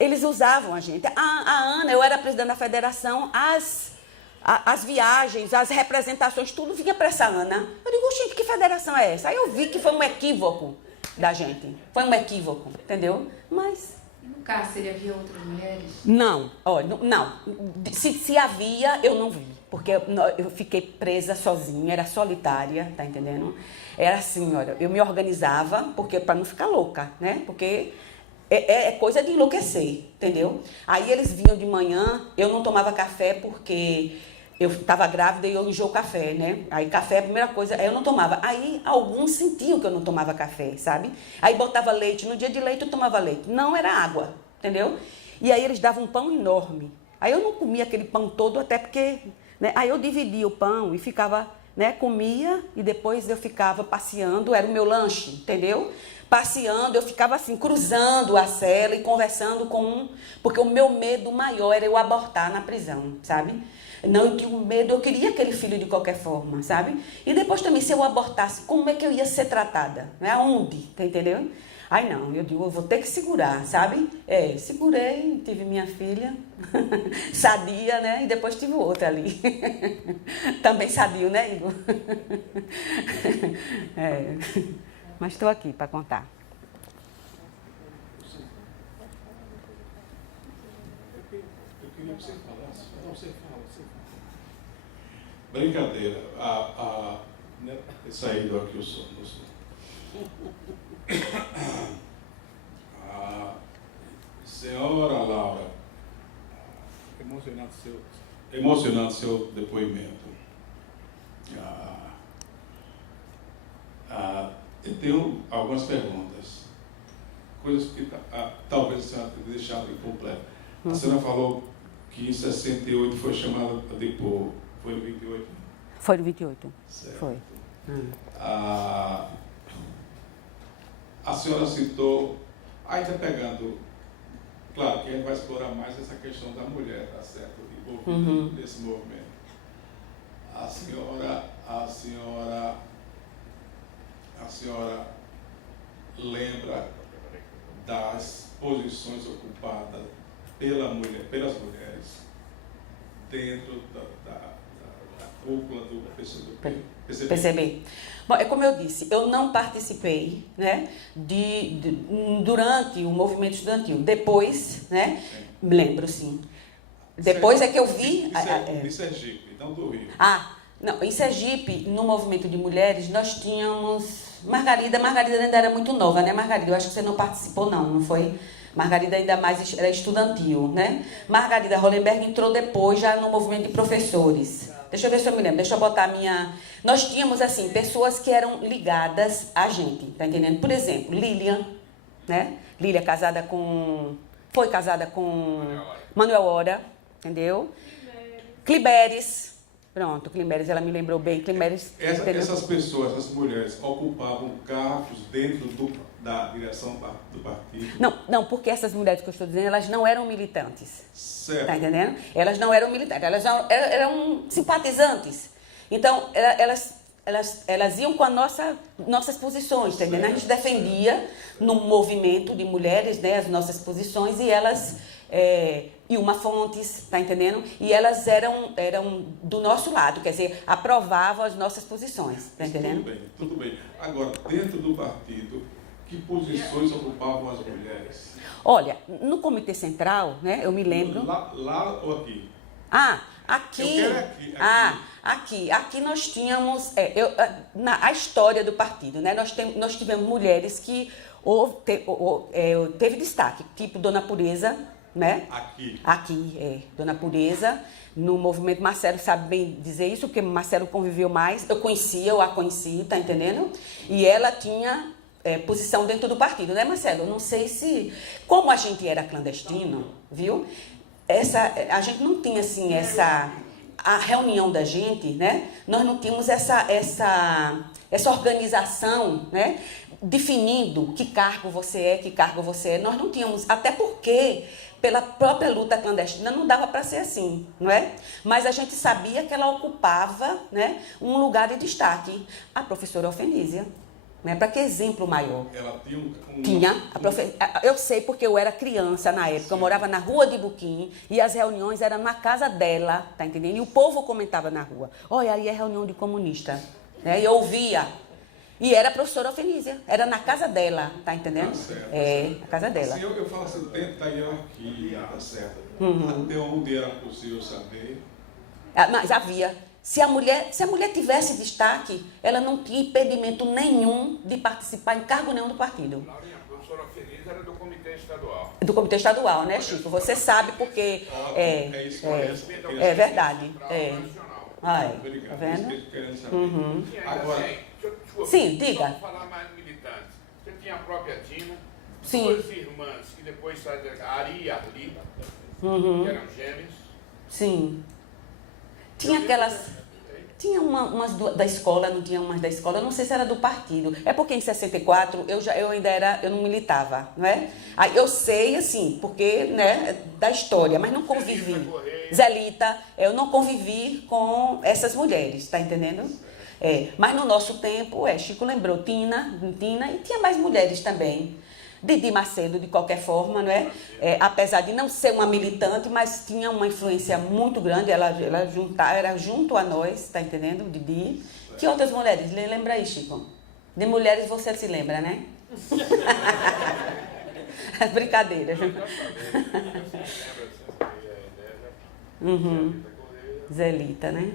eles usavam a gente. A Ana, eu era presidente da federação, as viagens, as representações, tudo vinha para essa Ana. Eu digo, gente, que federação é essa? Aí eu vi que foi um equívoco da gente. Foi um equívoco, entendeu? Mas... E no cárcere havia outras mulheres? Não, não. Se havia, eu não vi. Porque eu fiquei presa sozinha, era solitária, tá entendendo? Era assim, olha, eu me organizava para não ficar louca, né? Porque... É coisa de enlouquecer, entendeu? Aí eles vinham de manhã, eu não tomava café porque eu estava grávida e eu enjoo café, né? Aí café é a primeira coisa, eu não tomava. Aí alguns sentiam que eu não tomava café, sabe? Aí botava leite, no dia de leite eu tomava leite. Não, era água, entendeu? E aí eles davam um pão enorme. Aí eu não comia aquele pão todo, até porque... Né? Aí eu dividia o pão e ficava, né? Comia e depois eu ficava passeando, era o meu lanche, entendeu? Passeando, eu ficava assim, cruzando a cela e conversando porque o meu medo maior era eu abortar na prisão, sabe? Não, eu tinha um medo, eu queria aquele filho de qualquer forma, sabe? E depois também, se eu abortasse, como é que eu ia ser tratada? Né? Aonde? Tá entendendo? Ai não, eu digo, eu vou ter que segurar, sabe? Segurei, tive minha filha, sadia, né? E depois tive outra ali. Também sadio, né, Igor? Mas estou aqui para contar. Eu queria que você falasse. Não, você fala. Brincadeira. Né, saído aqui o som. Senhora Laura, emocionante seu depoimento. Eu tenho algumas perguntas, coisas que talvez a senhora tenha deixado incompleta. A senhora falou que em 68 foi chamada a depor, foi em 28? Foi no 28, certo. Foi. A senhora citou, ainda pegando, claro que a gente vai explorar mais essa questão da mulher, tá certo? Envolvida nesse movimento. A senhora lembra das posições ocupadas pelas mulheres dentro da cúpula do PCB. Bom, é como eu disse, eu não participei, né, durante o movimento estudantil. Depois, né, me lembro, sim. Depois é que eu vi... De Sergipe, não do Rio. Não, em Sergipe, no movimento de mulheres, nós tínhamos... Margarida ainda era muito nova, né, Margarida? Eu acho que você não participou, não foi? Margarida ainda mais era estudantil, né? Margarida Hollenberg entrou depois, já no movimento de professores. Deixa eu ver se eu me lembro, deixa eu botar a minha... Nós tínhamos, assim, pessoas que eram ligadas a gente, tá entendendo? Por exemplo, Lilian, né? Lilian foi casada com Manuel Ora, entendeu? Cliberes. Pronto, Climeres, ela me lembrou bem. Climeres, essas pessoas, essas mulheres, ocupavam cargos dentro da direção do partido? Não, porque essas mulheres que eu estou dizendo, elas não eram militantes. Certo. Tá entendendo? Elas não eram militantes, elas eram simpatizantes. Então, elas iam com nossas posições, tá entendendo? A gente defendia no movimento de mulheres, né, as nossas posições, e elas... e uma Fontes, tá entendendo? E elas eram do nosso lado, quer dizer, aprovavam as nossas posições, tá entendendo? Tudo bem. Agora, dentro do partido, que posições ocupavam as mulheres? Olha, no Comitê Central, né, eu me lembro... Lá ou aqui? Aqui. Eu quero aqui. Aqui nós tínhamos a história do partido, né? Nós tivemos mulheres que teve destaque, tipo Dona Pureza, né? Aqui, Dona Pureza, no movimento. Marcelo sabe bem dizer isso, porque Marcelo conviveu mais. Eu a conheci, tá entendendo? E ela tinha posição dentro do partido, né, Marcelo? Eu não sei se... Como a gente era clandestino, viu? A gente não tinha, assim, a reunião da gente, né? Nós não tínhamos essa organização, né? Definindo que cargo você é. Nós não tínhamos, até porque... Pela própria luta clandestina, não dava para ser assim, não é? Mas a gente sabia que ela ocupava, né, um lugar de destaque. A professora Ofenísia, né? Para que exemplo maior? Ela Eu sei porque eu era criança na época, eu morava na Rua de Buquim e as reuniões eram na casa dela, tá entendendo? E o povo comentava na rua, olha, aí é reunião de comunista, né? E eu ouvia. E era a professora Ofenísia, era na casa dela, tá entendendo? Na casa dela. Assim, eu falo assim, dentro da hierarquia, tá certo? Até onde era possível saber? Mas havia. Se a mulher tivesse destaque, ela não tinha impedimento nenhum de participar em cargo nenhum do partido. Laurinha, a professora Ofenísia era do Comitê Estadual. Do Comitê Estadual, né, Chico? Você sabe porque... É verdade. Obrigado. Tá vendo? Agora... Sim, diga. Vamos falar mais militantes. Você tinha a própria Tina, Sim. duas irmãs que depois saíram, a Ari e a Arli, que eram gêmeos. Sim. Tinha aquelas... Tinha umas da escola, não tinha umas da escola, eu não sei se era do partido. É porque em 64 eu não militava, não é? Aí eu sei, assim, porque, né, da história, mas não convivi. Zelita, eu não convivi com essas mulheres, tá entendendo? Mas no nosso tempo, Chico lembrou, Tina, e tinha mais mulheres também. Didi Macedo, de qualquer forma, não é? Apesar de não ser uma militante, mas tinha uma influência muito grande, ela era junto a nós, está entendendo, Didi. Que outras mulheres? Lembra aí, Chico? De mulheres você se lembra, né? Brincadeira. Zelita, né?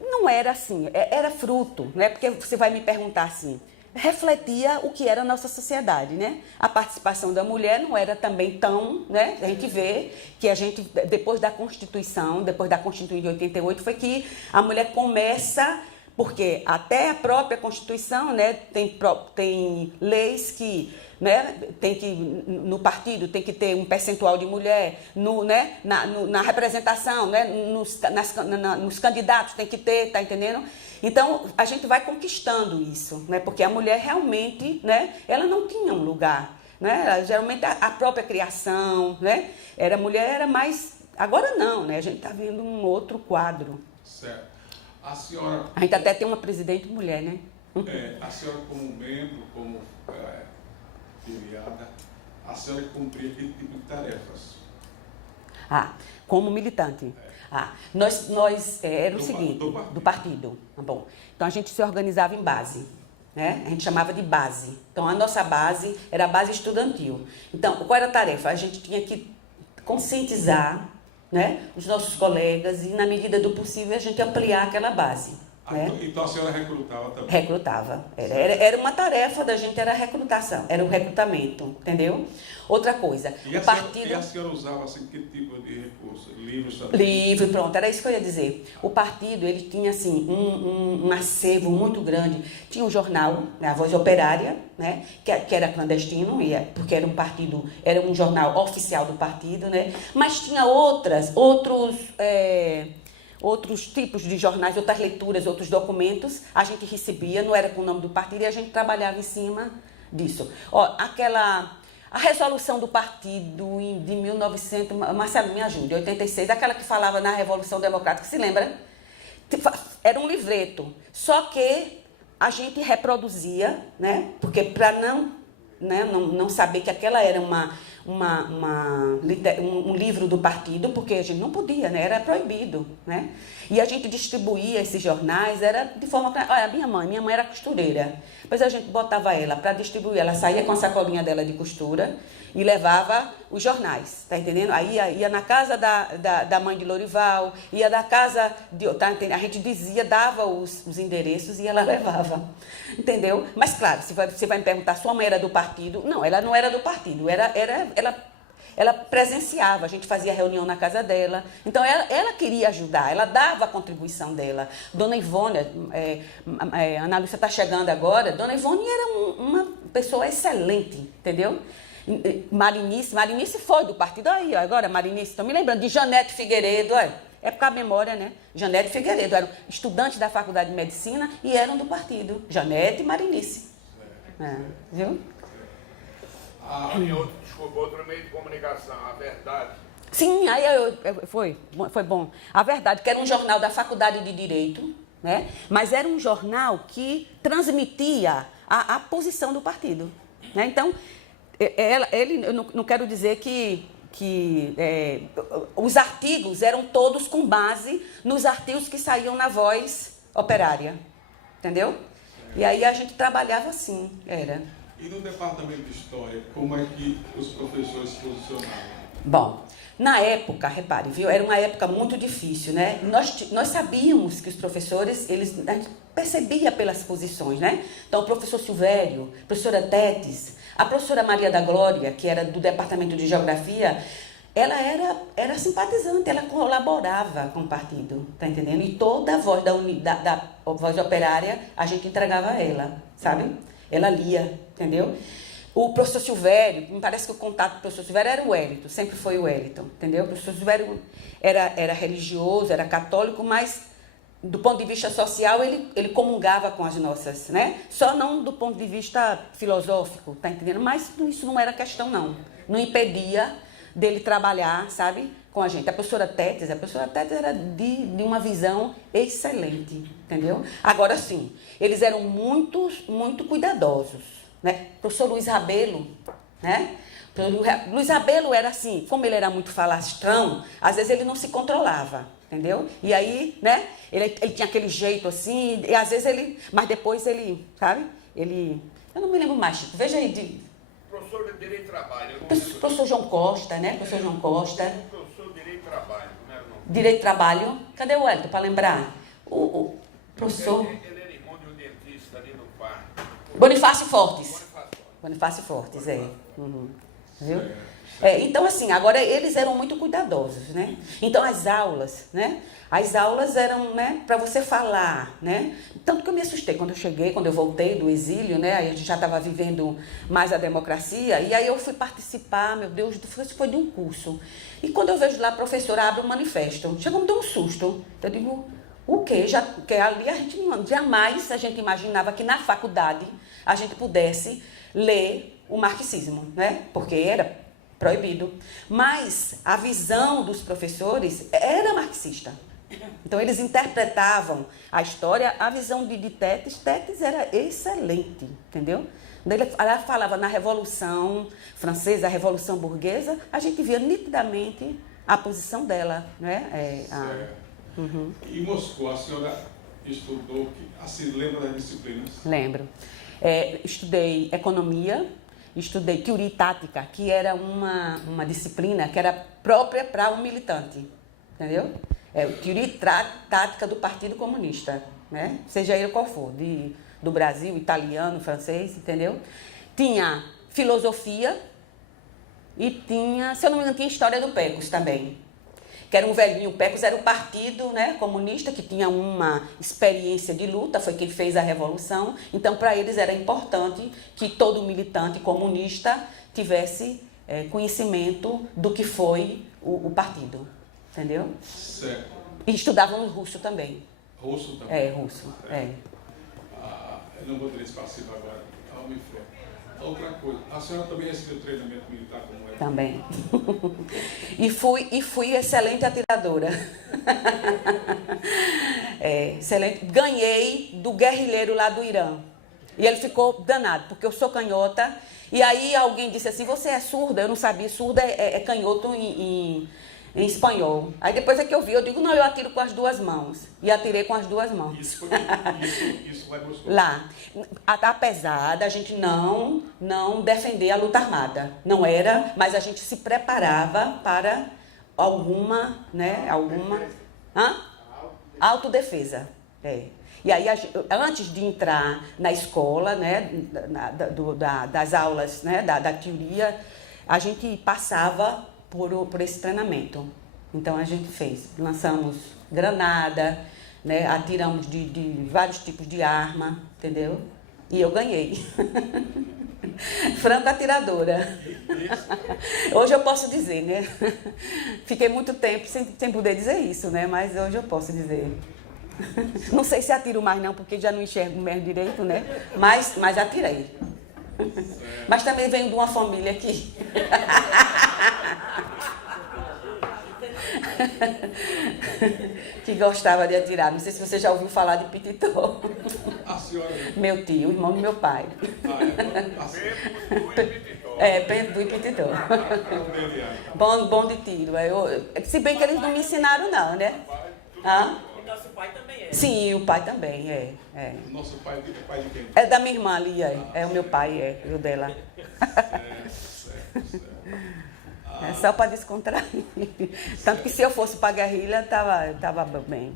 Não era assim, era fruto, né? Porque você vai me perguntar assim, refletia o que era a nossa sociedade, né? A participação da mulher não era também tão, né? A gente vê que depois da Constituição de 88, foi que a mulher começa, porque até a própria Constituição, né, tem leis que, né, no partido tem que ter um percentual de mulher, na representação, né, nos candidatos tem que ter, tá entendendo? Então, a gente vai conquistando isso, né, porque a mulher realmente, né, ela não tinha um lugar, né, geralmente a própria criação, né, a mulher era mais, agora não, né, a gente está vendo um outro quadro. Certo. A senhora... A gente até tem uma presidente mulher, né? A senhora como membro, como filiada, a senhora cumpria que tipo de tarefas? Como militante. Nós era o seguinte, do partido. Bom, então a gente se organizava em base, né? A gente chamava de base. Então a nossa base era a base estudantil. Então, qual era a tarefa? A gente tinha que conscientizar, né, os nossos colegas e, na medida do possível, a gente ampliar aquela base. Né? Então a senhora recrutava também? Recrutava. Era uma tarefa da gente, era a recrutação, era o recrutamento, entendeu? Outra coisa, e a senhora usava assim, que tipo de recurso? Livros também? Livro, pronto, era isso que eu ia dizer. O partido, ele tinha assim, um acervo muito grande. Tinha um jornal, né, a Voz Operária, né, que era clandestino, porque era um partido, era um jornal oficial do partido, né, mas tinha outros tipos de jornais, outras leituras, outros documentos, a gente recebia, não era com o nome do partido, e a gente trabalhava em cima disso. A resolução do partido de 1900, Marcelo, me ajude, 86, aquela que falava na Revolução Democrática, se lembra? Era um livreto, só que a gente reproduzia, né? Porque para não saber que aquela era um livro do partido, porque a gente não podia, né? Era proibido, né? E a gente distribuía esses jornais, era de forma... Olha, minha mãe era costureira, depois a gente botava ela para distribuir, ela saía com a sacolinha dela de costura e levava os jornais, tá entendendo? Aí ia na casa da mãe de Lorival, ia da casa de... Tá entendendo? A gente dava os endereços e ela levava, entendeu? Mas claro, você vai me perguntar, sua mãe era do partido? Não, ela não era do partido, ela presenciava, a gente fazia reunião na casa dela, então ela queria ajudar, ela dava a contribuição dela. Dona Ivone, Ana Lúcia está chegando agora, Dona Ivone era uma pessoa excelente, entendeu? Marinice foi do partido, aí, ó, agora Marinice, estou me lembrando de Janete Figueiredo, é por causa da memória, né? Janete Figueiredo, eram estudantes da Faculdade de Medicina e eram do partido, Janete e Marinice. Viu? Outro meio de comunicação, a Verdade. Sim, aí foi bom. A Verdade, que era um jornal da Faculdade de Direito, né? Mas era um jornal que transmitia a posição do partido, né? Então, eu não quero dizer que os artigos eram todos com base nos artigos que saíam na Voz Operária, entendeu? E aí a gente trabalhava assim, era... E no departamento de História, como é que os professores se posicionavam? Bom, na época, repare, viu, era uma época muito difícil, né? Nós sabíamos que os professores, a gente percebia pelas posições, né? Então, o professor Silvério, a professora Tetes, a professora Maria da Glória, que era do departamento de Geografia, ela era simpatizante, ela colaborava com o partido, tá entendendo? E toda a voz da Voz Operária, a gente entregava a ela, sabe? Ela lia, entendeu? O professor Silvério, me parece que o contato do professor Silvério era o Wellington, sempre foi o Wellington, entendeu? O professor Silvério era religioso, era católico, mas do ponto de vista social ele comungava com as nossas, né? Só não do ponto de vista filosófico, tá entendendo? Mas isso não era questão, não. Não impedia dele trabalhar, sabe, com a gente. A professora Tétis era de uma visão excelente, entendeu? Agora sim, eles eram muito cuidadosos, né? O professor Luiz Rabelo, né? Luiz Rabelo era assim, como ele era muito falastrão, às vezes ele não se controlava, entendeu? E aí, né, ele tinha aquele jeito assim, e às vezes mas depois ele, sabe, eu não me lembro mais, Chico, veja aí, Professor de Direito e Trabalho. professor João Costa, né, professor João Costa. Professor de Direito e Trabalho, não era não? Direito e Trabalho, cadê o Hélio, para lembrar? O professor... Ele era irmão de um dentista ali no parque. Bonifácio Fortes, é. Uhum. Viu? Então, assim, agora eles eram muito cuidadosos, né? Então, as aulas, né? As aulas eram, né, para você falar, né? Tanto que eu me assustei quando eu voltei do exílio, né? Aí a gente já estava vivendo mais a democracia, e aí eu fui participar, meu Deus, foi de um curso. E quando eu vejo lá, a professora abre um manifesto, chegou a me dar um susto. Eu digo, o quê? Porque ali jamais a gente imaginava que na faculdade a gente pudesse ler o marxismo, né? Porque era proibido. Mas a visão dos professores era marxista. Então, eles interpretavam a história, a visão de Tétis. Tétis era excelente, entendeu? Ela falava na Revolução Francesa, a Revolução Burguesa, a gente via nitidamente a posição dela, né? Uhum. E em Moscou, a senhora estudou, assim, lembra das disciplinas? Lembro. Estudei economia, estudei teoria e tática, que era uma disciplina que era própria para um militante, entendeu? Teoria e tática do Partido Comunista, né? Seja ele qual for, do Brasil, italiano, francês, entendeu? Tinha filosofia e tinha, se eu não me engano, tinha história do PECOS também, que era um velhinho. O PECOS era o partido, né, comunista, que tinha uma experiência de luta, foi quem fez a Revolução. Então, para eles era importante que todo militante comunista tivesse conhecimento do que foi o partido, entendeu? Certo. E estudavam russo também. Russo também? Russo, eu não vou ter esse passivo agora, me foi. Outra coisa, a senhora também recebeu treinamento militar como é? Também. e fui excelente atiradora. Excelente. Ganhei do guerrilheiro lá do Irã. E ele ficou danado, porque eu sou canhota. E aí alguém disse assim, você é surda? Eu não sabia, surda é canhoto em espanhol. Aí depois é que eu vi, eu digo, não, eu atiro com as duas mãos. E atirei com as duas mãos. Isso vai gostar. Lá. Apesar da gente não defender a luta armada. Não era, mas a gente se preparava para alguma, né, autodefesa. E aí, antes de entrar na escola, né, das aulas, né, da teoria, a gente passava por esse treinamento. Então, a gente lançamos granada, né, atiramos de vários tipos de arma, entendeu? E eu ganhei. Franco atiradora. Hoje eu posso dizer, né? Fiquei muito tempo sem poder dizer isso, né? Mas hoje eu posso dizer. Não sei se atiro mais não, porque já não enxergo mesmo direito, né? Mas atirei. Mas também venho de uma família que... que gostava de atirar. Não sei se você já ouviu falar de Pititó. A senhora? Meu tio, irmão do meu pai. Pentu e Pititó. Bom de tiro. Se bem que eles não me ensinaram não, né? O nosso pai também é. Sim, o pai também, O nosso pai é pai de quem? É da minha irmã ali, o meu pai, o dela. Certo. É só para descontrair. Tanto que se eu fosse para a guerrilha, tava bem.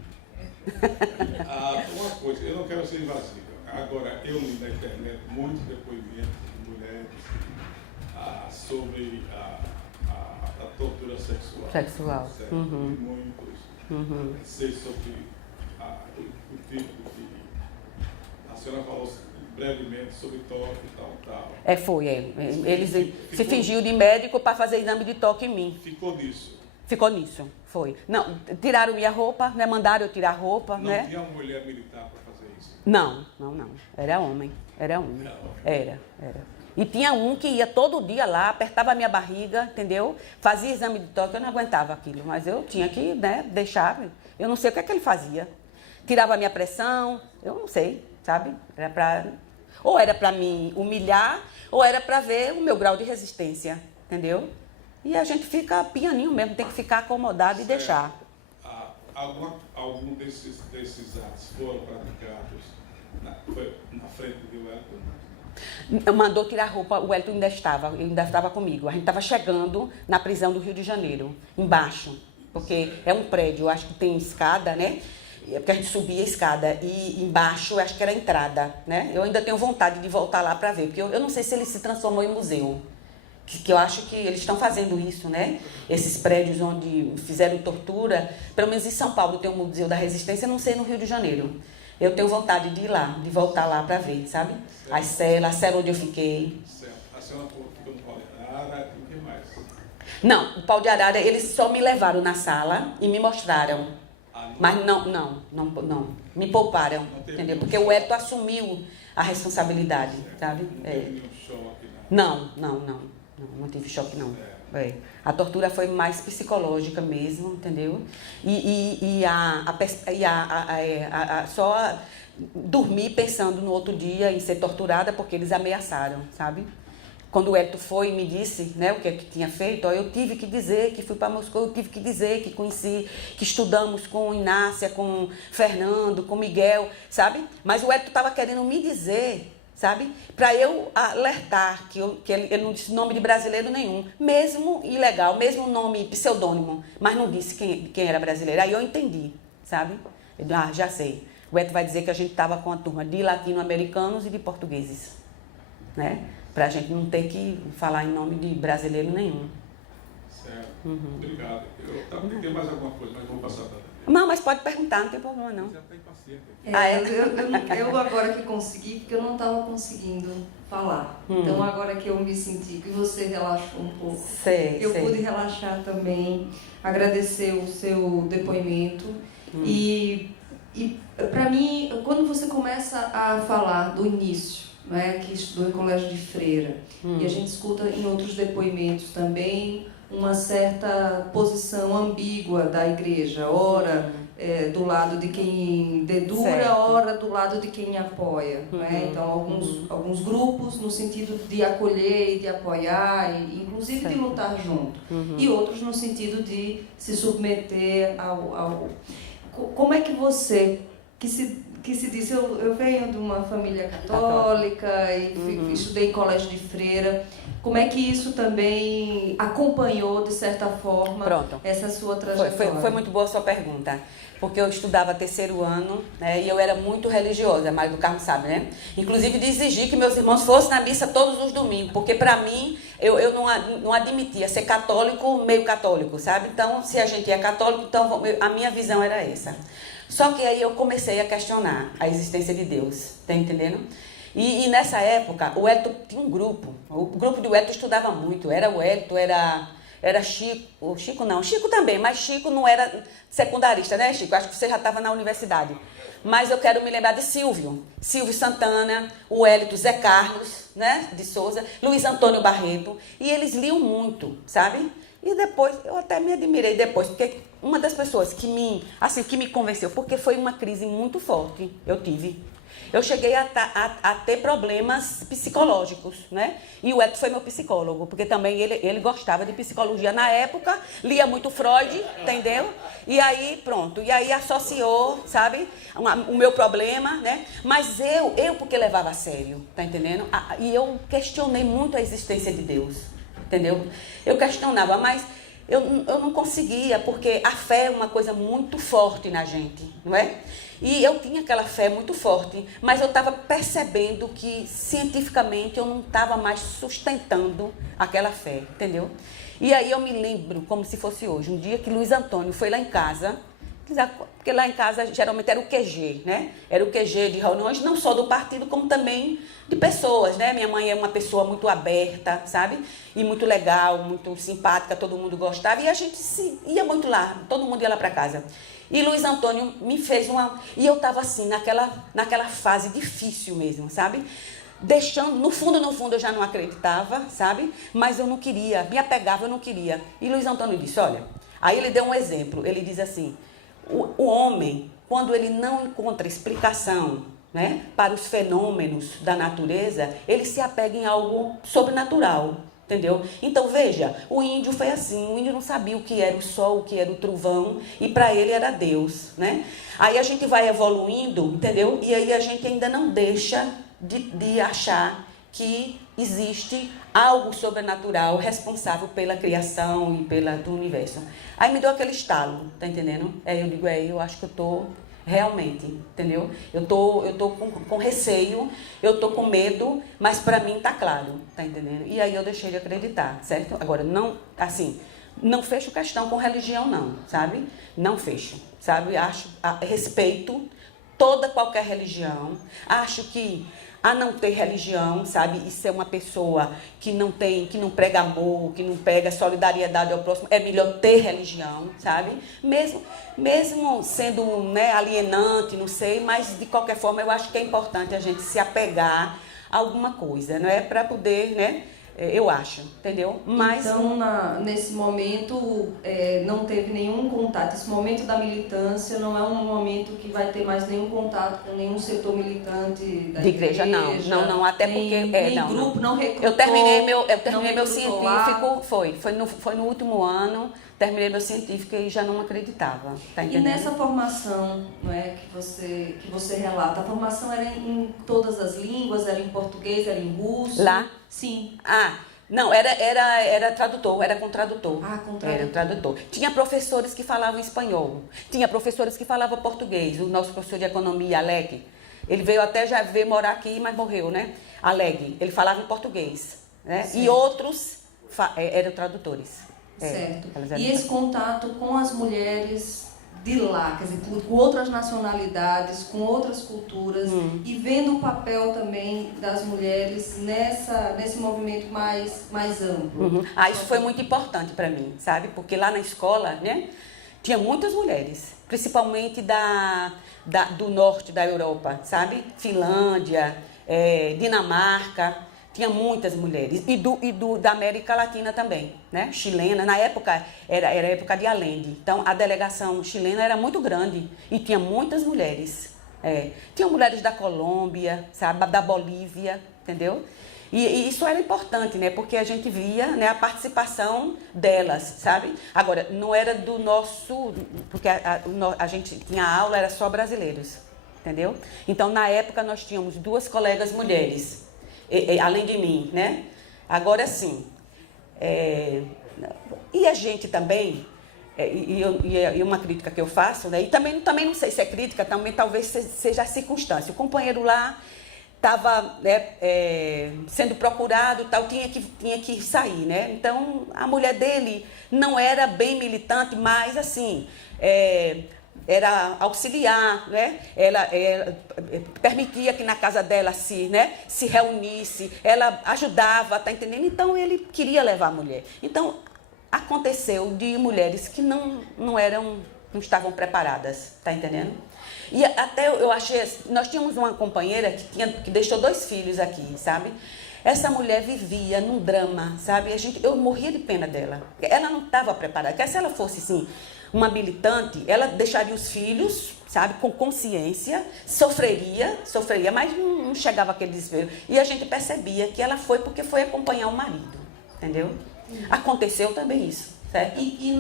Uma coisa, eu não quero ser invasiva. Agora, eu li na internet muitos depoimentos de mulheres sobre a tortura sexual. Certo? Muitos. Sei sobre o tipo que a senhora falou brevemente sobre toque e tal. Eles se fingiu de médico para fazer exame de toque em mim. Ficou nisso, foi. Não, tiraram minha roupa, né? Mandaram eu tirar a roupa, não, né? Não tinha uma mulher militar para fazer isso? Não. Era homem. Era. E tinha um que ia todo dia lá, apertava a minha barriga, entendeu? Fazia exame de toque, eu não aguentava aquilo, mas eu tinha que, né, deixar. Eu não sei o que é que ele fazia. Tirava a minha pressão, eu não sei, sabe? Ou era para me humilhar, ou era para ver o meu grau de resistência, entendeu? E a gente fica pianinho mesmo, tem que ficar acomodado e deixar. Algum desses atos foram praticados na frente de Wellington? Mandou tirar a roupa, o Wellington ele ainda estava comigo. A gente estava chegando na prisão do Rio de Janeiro, embaixo, porque é um prédio, eu acho que tem escada, né? Porque a gente subia a escada e embaixo eu acho que era a entrada, né? Eu ainda tenho vontade de voltar lá para ver, porque eu não sei se ele se transformou em museu. Que eu acho que eles estão fazendo isso, né? Esses prédios onde fizeram tortura, pelo menos em São Paulo tem um Museu da Resistência, não sei no Rio de Janeiro. Eu tenho vontade de ir lá, de voltar lá para ver, sabe? A cela onde eu fiquei. A senhora ficou no pau de arara e o que mais? Não, o pau de arara, eles só me levaram na sala e me mostraram. Mas não, me pouparam, entendeu? Porque o Wellington assumiu a responsabilidade, sabe? Não teve nenhum choque, Não tive choque, não. A tortura foi mais psicológica mesmo, entendeu? Só dormir pensando no outro dia em ser torturada porque eles ameaçaram, sabe? Quando o Wellington foi e me disse, né, o que tinha feito, eu tive que dizer que fui para Moscou, eu tive que dizer que conheci, que estudamos com Inácia, com Fernando, com Miguel, sabe? Mas o Wellington estava querendo me dizer, sabe? Para eu alertar que ele não disse nome de brasileiro nenhum, mesmo ilegal, mesmo nome pseudônimo, mas não disse quem era brasileiro. Aí eu entendi, sabe? Já sei. O Wellington vai dizer que a gente estava com a turma de latino-americanos e de portugueses, né? Para a gente não ter que falar em nome de brasileiro nenhum. Certo. Obrigado. Eu tenho mais alguma coisa, mas vou passar para Não, mas pode perguntar, não tem problema não. Já está impaciente. Eu agora que consegui, porque eu não estava conseguindo falar. Então agora que eu me senti, que você relaxou um pouco, eu pude relaxar também, agradecer o seu depoimento. E para mim, quando você começa a falar do início, né, que estudou em colégio de freira, e a gente escuta em outros depoimentos também uma certa posição ambígua da igreja, ora do lado de quem dedura, ora do lado de quem apoia, né? Então alguns grupos no sentido de acolher e de apoiar, e inclusive de lutar junto, e outros no sentido de se submeter ao... Como é que você, que se diz, eu venho de uma família católica e estudei em colégio de freira, como é que isso também acompanhou, de certa forma, essa sua trajetória? Foi muito boa a sua pergunta, porque eu estudava terceiro ano, né, e eu era muito religiosa, a Maria do Carmo sabe, né? Inclusive de exigir que meus irmãos fossem na missa todos os domingos, porque para mim, eu não admitia ser católico, meio católico, sabe? Então, se a gente é católico, então a minha visão era essa. Só que aí eu comecei a questionar a existência de Deus, tá entendendo? E nessa época, o Wellington tinha um grupo, o grupo de Wellington estudava muito, era o Wellington, era Chico, Chico também, mas Chico não era secundarista, né, Chico? Acho que você já estava na universidade. Mas eu quero me lembrar de Silvio Santana, o Wellington, Zé Carlos, né, de Souza, Luiz Antônio Barreto, e eles liam muito, sabe? E depois, eu até me admirei depois, porque uma das pessoas que me convenceu, porque foi uma crise muito forte, eu tive. Eu cheguei a ter problemas psicológicos, né? E o Wellington foi meu psicólogo, porque também ele gostava de psicologia na época, lia muito Freud, entendeu? E aí, pronto, e aí associou, sabe, o meu problema, né? Mas eu porque levava a sério, tá entendendo? E eu questionei muito a existência de Deus, entendeu? Eu questionava, mas eu não conseguia, porque a fé é uma coisa muito forte na gente, não é? E eu tinha aquela fé muito forte, mas eu estava percebendo que cientificamente eu não estava mais sustentando aquela fé, entendeu? E aí eu me lembro, como se fosse hoje, um dia que Luiz Antônio foi lá em casa, porque lá em casa geralmente era o QG, né? Era o QG de reuniões, não só do partido, como também de pessoas, né? Minha mãe é uma pessoa muito aberta, sabe? E muito legal, muito simpática, todo mundo gostava, e a gente ia muito lá, todo mundo ia lá para casa. E Luiz Antônio me fez e eu estava assim, naquela fase difícil mesmo, sabe? deixando, no fundo eu já não acreditava, sabe? Mas eu não queria, me apegava, eu não queria. E Luiz Antônio disse, olha, aí ele deu um exemplo, ele diz assim, o homem, quando ele não encontra explicação, né, para os fenômenos da natureza, ele se apega em algo sobrenatural, entendeu? Então veja, o índio foi assim, o índio não sabia o que era o sol, o que era o trovão, e para ele era Deus, né? Aí a gente vai evoluindo, entendeu? E aí a gente ainda não deixa de achar que existe algo sobrenatural responsável pela criação e do universo. Aí me deu aquele estalo, tá entendendo? Aí eu digo, eu acho que eu tô realmente, entendeu? Eu tô com receio, eu tô com medo, mas para mim tá claro, tá entendendo? E aí eu deixei de acreditar, certo? Agora, não, assim, não fecho questão com religião não, sabe? Não fecho, sabe? Respeito qualquer religião, acho que a não ter religião, sabe, e ser uma pessoa que não prega amor, que não prega solidariedade ao próximo, é melhor ter religião, sabe, mesmo sendo, né, alienante, não sei, mas de qualquer forma eu acho que é importante a gente se apegar a alguma coisa, não é, para poder, né, eu acho, entendeu? Mas então, nesse momento, não teve nenhum contato. Esse momento da militância não é um momento que vai ter mais nenhum contato com nenhum setor militante da igreja. Não, até porque... Nem grupo, não recrutou. Eu terminei meu científico, foi no último ano, terminei meu científico e já não acreditava, tá entendendo? E nessa formação, não é, que você relata, a formação era em todas as línguas, era em português, era em russo? Lá? Sim. Não, era tradutor, era com tradutor. Com tradutor. Era tradutor. Tinha professores que falavam espanhol, tinha professores que falavam português. O nosso professor de economia, Aleg, ele veio morar aqui, mas morreu, né? Aleg, ele falava em português, né? E outros eram tradutores. Certo. E esse contato com as mulheres de lá, quer dizer, com outras nacionalidades, com outras culturas, e vendo o papel também das mulheres nesse movimento mais amplo. Isso foi muito importante para mim, sabe? Porque lá na escola, né, tinha muitas mulheres, principalmente do norte da Europa, sabe? Finlândia, Dinamarca. Tinha muitas mulheres, da América Latina também, né? Chilena, na época, era a época de Allende, então a delegação chilena era muito grande e tinha muitas mulheres. Tinha mulheres da Colômbia, sabe? Da Bolívia, entendeu? E isso era importante, né? Porque a gente via, né, a participação delas, sabe? Agora, não era do nosso... Porque a gente tinha aula, era só brasileiros, entendeu? Então, na época, nós tínhamos 2 colegas mulheres, além de mim, né? Agora sim, e a gente também, e uma crítica que eu faço, né? E também não sei se é crítica, também talvez seja a circunstância. O companheiro lá estava, né, sendo procurado, tal, tinha que sair, né? Então a mulher dele não era bem militante, mas assim, era auxiliar, né? Ela permitia que na casa dela se reunisse, ela ajudava, tá entendendo? Então ele queria levar a mulher. Então aconteceu de mulheres que não estavam preparadas, tá entendendo? E até eu achei, nós tínhamos uma companheira que deixou 2 filhos aqui, sabe? Essa mulher vivia num drama, sabe? Eu morria de pena dela. Ela não estava preparada. Porque se ela fosse, assim, uma militante, ela deixaria os filhos, sabe, com consciência, sofreria, mas não chegava aquele desespero. E a gente percebia que ela foi porque foi acompanhar o marido, entendeu? Aconteceu também isso, certo? E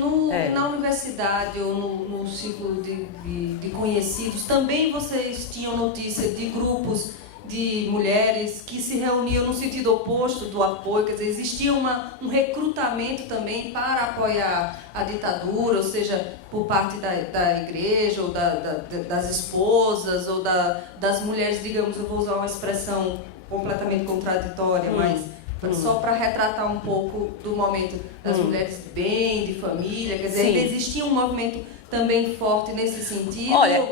na universidade ou no ciclo de conhecidos, também vocês tinham notícia de grupos de mulheres que se reuniam no sentido oposto do apoio, quer dizer, existia um recrutamento também para apoiar a ditadura, ou seja, por parte da igreja, ou das esposas, ou das mulheres, digamos, eu vou usar uma expressão completamente contraditória, mas só para retratar um pouco do momento das mulheres de bem, de família, quer dizer, ainda existia um movimento também forte nesse sentido? Olha,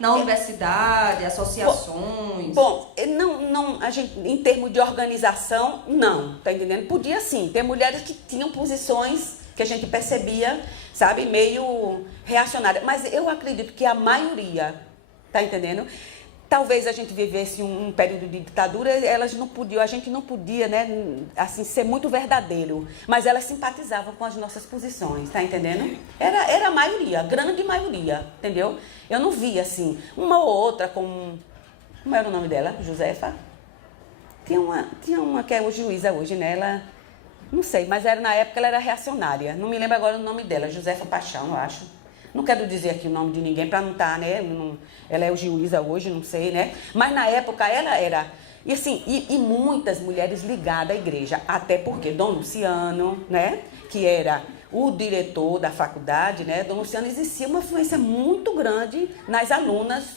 na universidade, associações? Não, a gente, em termos de organização, não, tá entendendo? Podia sim, ter mulheres que tinham posições que a gente percebia, sabe, meio reacionárias, mas eu acredito que a maioria, tá entendendo? talvez a gente vivesse um período de ditadura, elas não podiam, a gente não podia, né, assim, ser muito verdadeiro, mas elas simpatizavam com as nossas posições, tá entendendo? Era a maioria, a grande maioria, entendeu? Eu não via, assim, uma ou outra como era o nome dela? Josefa? Tinha uma que é juíza hoje, né? Ela, não sei, mas na época ela era reacionária, não me lembro agora o nome dela, Josefa Paixão, eu acho. Não quero dizer aqui o nome de ninguém para não estar, né? Ela é juíza hoje, não sei, né? Mas na época ela era. E assim, e muitas mulheres ligadas à igreja. Até porque Dom Luciano, né? Que era o diretor da faculdade, né? Dom Luciano existia uma influência muito grande nas alunas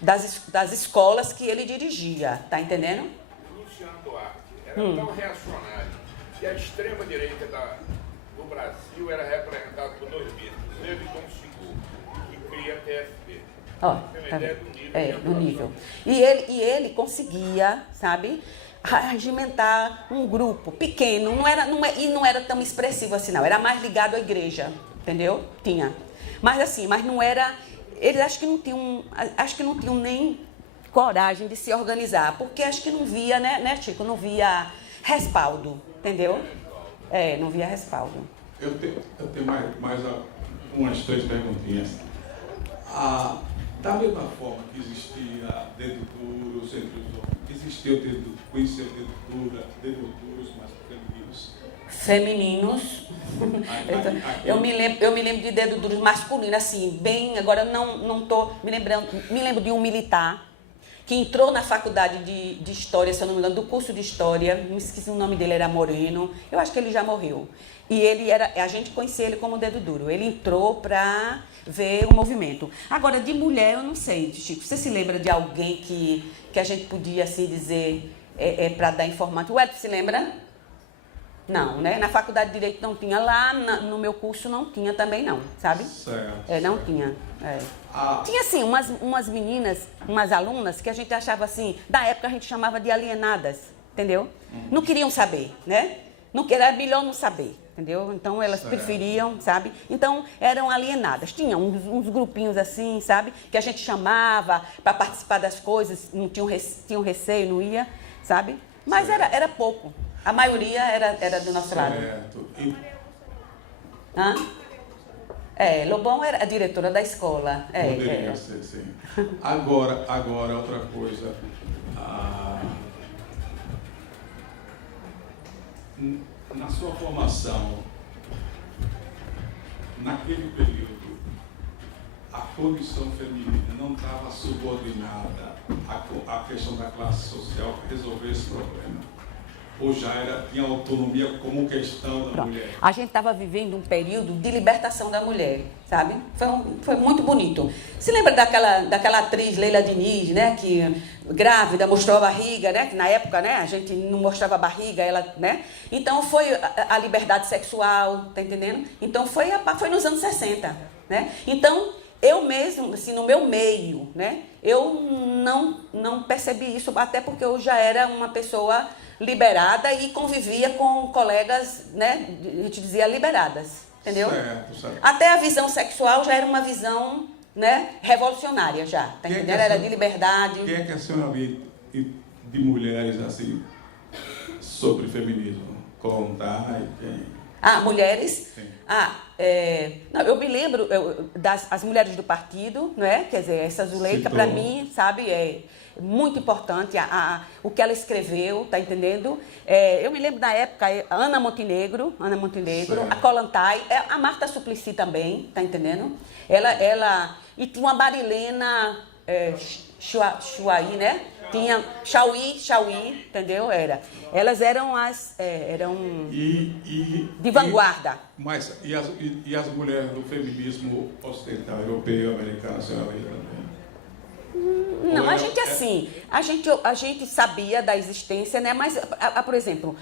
das escolas que ele dirigia. Tá entendendo? Luciano Duarte era tão reacionário que a extrema-direita do Brasil era representada por dois bispas. Ele Dom II, que cria a TFP. Ó, Tem uma tá ideia vendo? do nível. Do nível. E ele conseguia, sabe, regimentar um grupo pequeno, e não era tão expressivo assim, não. Era mais ligado à igreja, entendeu? Tinha. Mas assim, mas não era. Eles acho que não tinham nem coragem de se organizar, porque acho que não via, né, Chico? Não via respaldo, entendeu? Não via respaldo. Eu tenho mais umas 3 perguntinhas. Da mesma forma que existia dedo duro entre os homens, existia o dedo, conhecia o dedo duros, mas femininos? Eu me lembro de dedo duro masculino, assim, bem, agora não tô me lembrando, me lembro de um militar que entrou na faculdade de História, se eu não me engano, do curso de História, me esqueci o nome dele, era Moreno, eu acho que ele já morreu. E a gente conhecia ele como dedo duro, ele entrou para ver o movimento. Agora, de mulher, eu não sei, Chico, você se lembra de alguém que a gente podia, assim, dizer, para dar informação? O Edson se lembra? Não, né? Na faculdade de Direito não tinha, lá no meu curso não tinha também não, sabe? Certo. Não tinha. Tinha assim, umas meninas, umas alunas que a gente achava assim, da época a gente chamava de alienadas, entendeu? Não queriam saber, né? Era melhor não saber, entendeu? Então elas preferiam, sabe? Então eram alienadas. Tinha uns grupinhos assim, sabe? Que a gente chamava para participar das coisas, não tinham receio, não ia, sabe? Mas era pouco. A maioria era do nosso lado. Certo. Lobão era a diretora da escola. Poderia ser, sim. Agora, outra coisa. Na sua formação, naquele período, a condição feminina não estava subordinada à questão da classe social para resolver esse problema? Ou já tinha autonomia como questão da mulher? A gente estava vivendo um período de libertação da mulher, sabe? Foi muito bonito. Se lembra daquela atriz Leila Diniz, né? Que grávida, mostrou a barriga, né? Que na época, né? A gente não mostrava a barriga, ela, né? Então foi a liberdade sexual, tá entendendo? Então foi nos anos 60, né? Então eu mesmo, assim, no meu meio, né? Eu não percebi isso, até porque eu já era uma pessoa liberada e convivia com colegas, né, a gente dizia liberadas, entendeu? Certo. Até a visão sexual já era uma visão, né, revolucionária já, tá entendendo? Era de liberdade. Quem é que a senhora vê de mulheres assim sobre feminismo? Contar e quem? Mulheres? Sim. Não, eu me lembro das mulheres do partido, não é? Quer dizer, essa Zuleika, para mim, sabe, é muito importante o que ela escreveu, tá entendendo? Eu me lembro da época, Ana Montenegro, a Kollontai, a Marta Suplicy também, tá entendendo? E tinha uma Marilena Chauí, né? Tinha Chauí, entendeu? Elas eram de vanguarda. Mas e as mulheres do feminismo ocidental, europeu, americano, a senhora vê também? Não, a gente sabia da existência, né? Mas, por exemplo,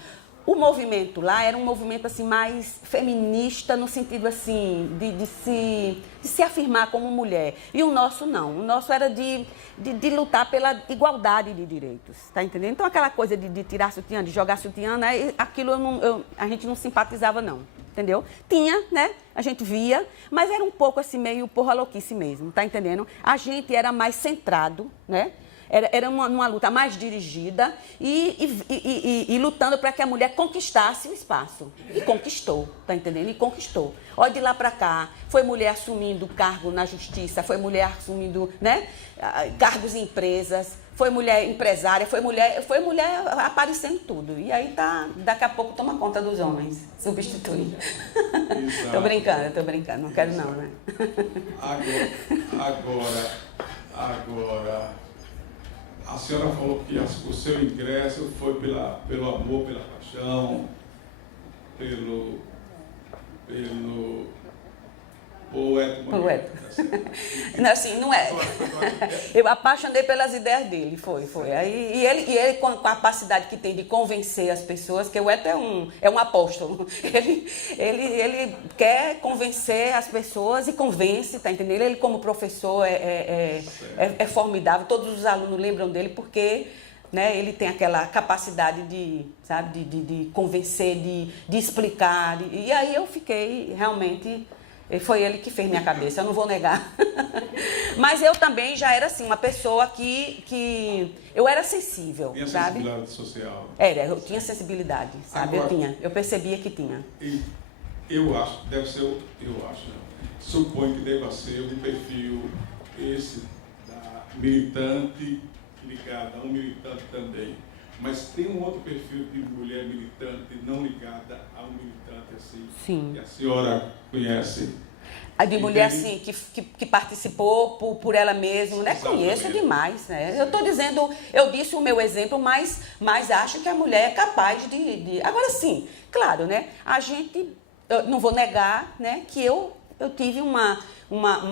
o movimento lá era um movimento assim mais feminista no sentido assim de se afirmar como mulher. E o nosso não. O nosso era de lutar pela igualdade de direitos, tá entendendo? Então aquela coisa de tirar sutiã, de jogar sutiã, né? Aquilo a gente não simpatizava não. entendeu? Tinha, né? A gente via, mas era um pouco assim, meio porra louquice mesmo, tá entendendo? A gente era mais centrado, né? Era uma luta mais dirigida e lutando para que a mulher conquistasse o espaço. E conquistou, tá entendendo? E conquistou. Olha, de lá para cá, foi mulher assumindo cargo na justiça, foi mulher assumindo, né, cargos em empresas, foi mulher empresária, foi mulher aparecendo tudo. E aí daqui a pouco toma conta dos homens, substitui. Tô brincando, não quero não, né? Agora, a senhora falou que o seu ingresso foi pelo amor, pela paixão, pelo poeta. Não, assim, não é. Eu apaixonei pelas ideias dele, foi. Aí, e ele com a capacidade que tem de convencer as pessoas, que o Eto é um apóstolo. Ele quer convencer as pessoas e convence, tá entendendo? Ele como professor é formidável, todos os alunos lembram dele porque, né, ele tem aquela capacidade de convencer, de explicar. E aí eu fiquei realmente... Foi ele que fez minha cabeça, eu não vou negar. Mas eu também já era assim, uma pessoa que eu era sensível, tinha sabe? Sensibilidade social. Eu tinha sensibilidade, sabe? Agora, eu percebia que tinha. Eu acho, suponho que deva ser um perfil esse da militante ligada a um militante também. Mas tem um outro perfil de mulher militante não ligada a um militante assim, sim, que a senhora conhece? A de mulher assim, que participou por ela mesma, né? Exatamente. Conheço demais, né? Eu estou dizendo, eu disse o meu exemplo, mas acho que a mulher é capaz de... Agora sim, claro, né? Eu não vou negar, né, que eu tive uma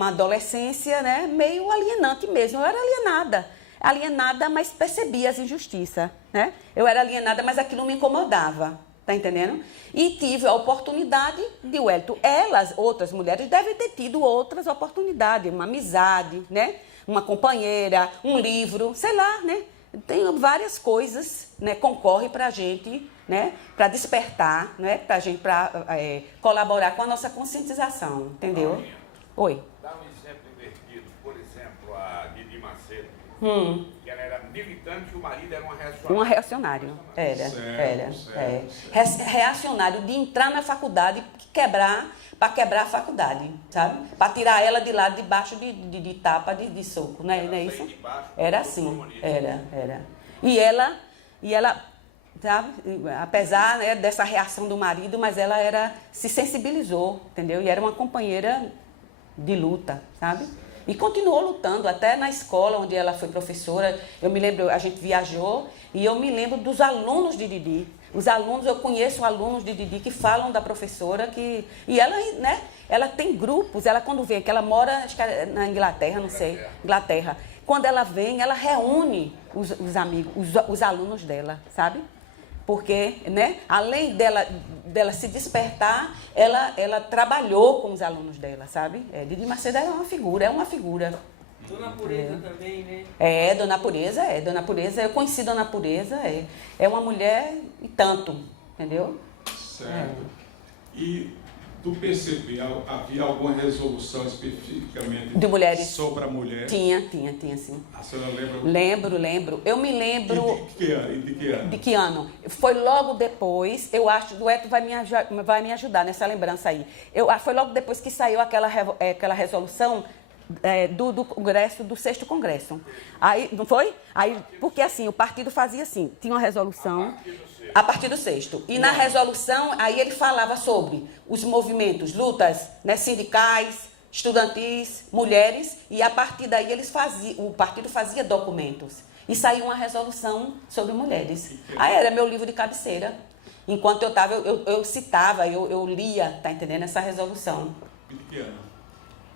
adolescência, né, meio alienante mesmo. Eu era alienada, mas percebia as injustiças, né? Eu era alienada, mas aquilo me incomodava, tá entendendo? E tive a oportunidade de Wellington. Outras mulheres, devem ter tido outras oportunidades, uma amizade, né? Uma companheira, um livro, sei lá, né? Tem várias coisas, né? Concorre para a gente, né? Para despertar, né? Para a gente, colaborar com a nossa conscientização, entendeu? Oi. Dá um exemplo invertido, por exemplo, a Didi Macedo. Que ela era militante e o marido era uma reacionária. Era. Reacionário de entrar na faculdade para quebrar a faculdade, sabe? Para tirar ela de lá debaixo de tapa, de soco, não é isso? Era assim, era. E ela, sabe? Apesar, né, dessa reação do marido, mas ela se sensibilizou, entendeu? E era uma companheira de luta, sabe? E continuou lutando, até na escola onde ela foi professora. Eu me lembro, a gente viajou e eu me lembro dos alunos de Didi. Eu conheço alunos de Didi que falam da professora, e ela, né, ela tem grupos, ela quando vem, que ela mora, acho que é na Inglaterra, não sei, Inglaterra. Quando ela vem, ela reúne os amigos, os alunos dela, sabe? Porque, né, além dela se despertar, ela trabalhou com os alunos dela, sabe? Didi Macedo é uma figura. Dona Pureza também, né? Dona Pureza, eu conheci Dona Pureza, é uma mulher e tanto, entendeu? Certo. E do PCB, havia alguma resolução especificamente de mulheres sobre a mulher? Tinha sim. A senhora lembra? Lembro. Eu me lembro... De que ano? Foi logo depois, eu acho, o Eto vai me ajudar nessa lembrança aí. Foi logo depois que saiu aquela resolução do Congresso, do 6º Congresso. Aí, não foi? Aí, porque assim, o partido fazia assim, tinha uma resolução... A partir do 6º. E na resolução, aí ele falava sobre os movimentos, lutas, né, sindicais, estudantis, mulheres, e a partir daí o partido fazia documentos. E saiu uma resolução sobre mulheres. Aí era meu livro de cabeceira. Enquanto eu estava, eu citava, eu lia, tá entendendo, essa resolução. E de que ano?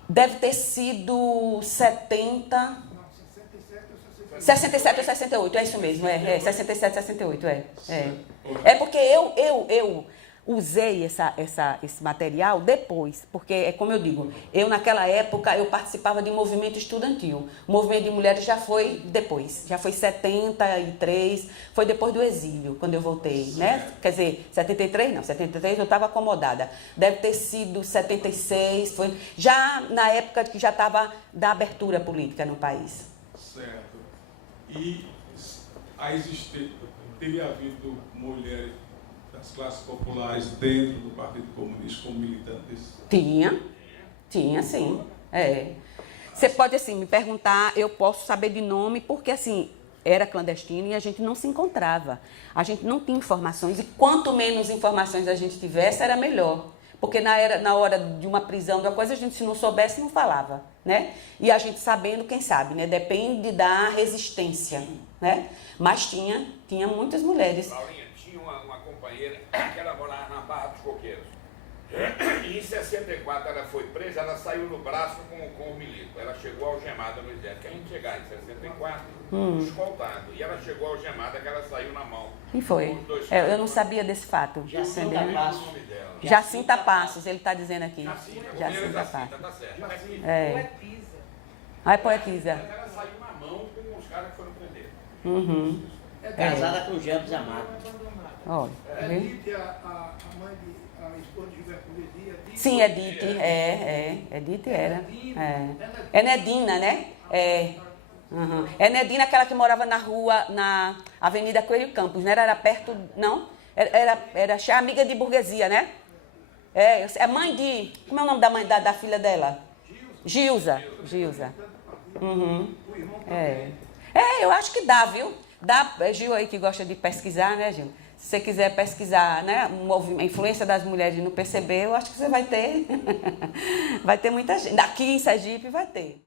Deve ter sido 67 ou 68, é isso mesmo, 67, 68, É porque usei esse material depois, porque é como eu digo, eu naquela época eu participava de movimento estudantil. O movimento de mulheres já foi depois, já foi 73, foi depois do exílio, quando eu voltei, né? Quer dizer, 73 não, 73 eu estava acomodada. Deve ter sido 76, foi já na época que já estava da abertura política no país. Certo. E teria havido mulheres das classes populares dentro do Partido Comunista como militantes? Tinha sim. Você pode assim me perguntar, eu posso saber de nome, porque assim, era clandestino e a gente não se encontrava. A gente não tinha informações e quanto menos informações a gente tivesse, era melhor. Porque na hora de uma prisão, da coisa, a gente se não soubesse, não falava, né? E a gente sabendo, quem sabe, né? Depende da resistência, né? Mas tinha muitas mulheres. Laurinha, tinha uma companheira que ela morava na Barra dos Coqueiros. E em 64 ela foi presa, ela saiu no braço com o milico. Ela chegou algemada no exército. A gente chegar em 64, escoltado. E ela chegou algemada que ela saiu na mão. E foi. Eu não sabia desse fato. Jacinta Passos. Jacinta Passos, ele está dizendo aqui. Jacinta Passos. Tá certo. Poetisa. É poetisa. Ela saiu na mão com os caras que foram prender. Casada com Jambes Amado. Olha, Edith, a mãe a esposa de Gilberto Gouveia. Sim, Edith, Edith era. É Nedina, né? É Nedina, aquela que morava na rua, na Avenida Coelho Campos, não era perto, não? Era amiga de burguesia, né? É mãe de... Como é o nome da mãe da filha dela? Gilza. Eu acho que dá, viu? Dá, Gil aí que gosta de pesquisar, né, Gil? Se você quiser pesquisar, né, a influência das mulheres no PCB, eu acho que você vai ter. Vai ter muita gente. Aqui em Sergipe vai ter.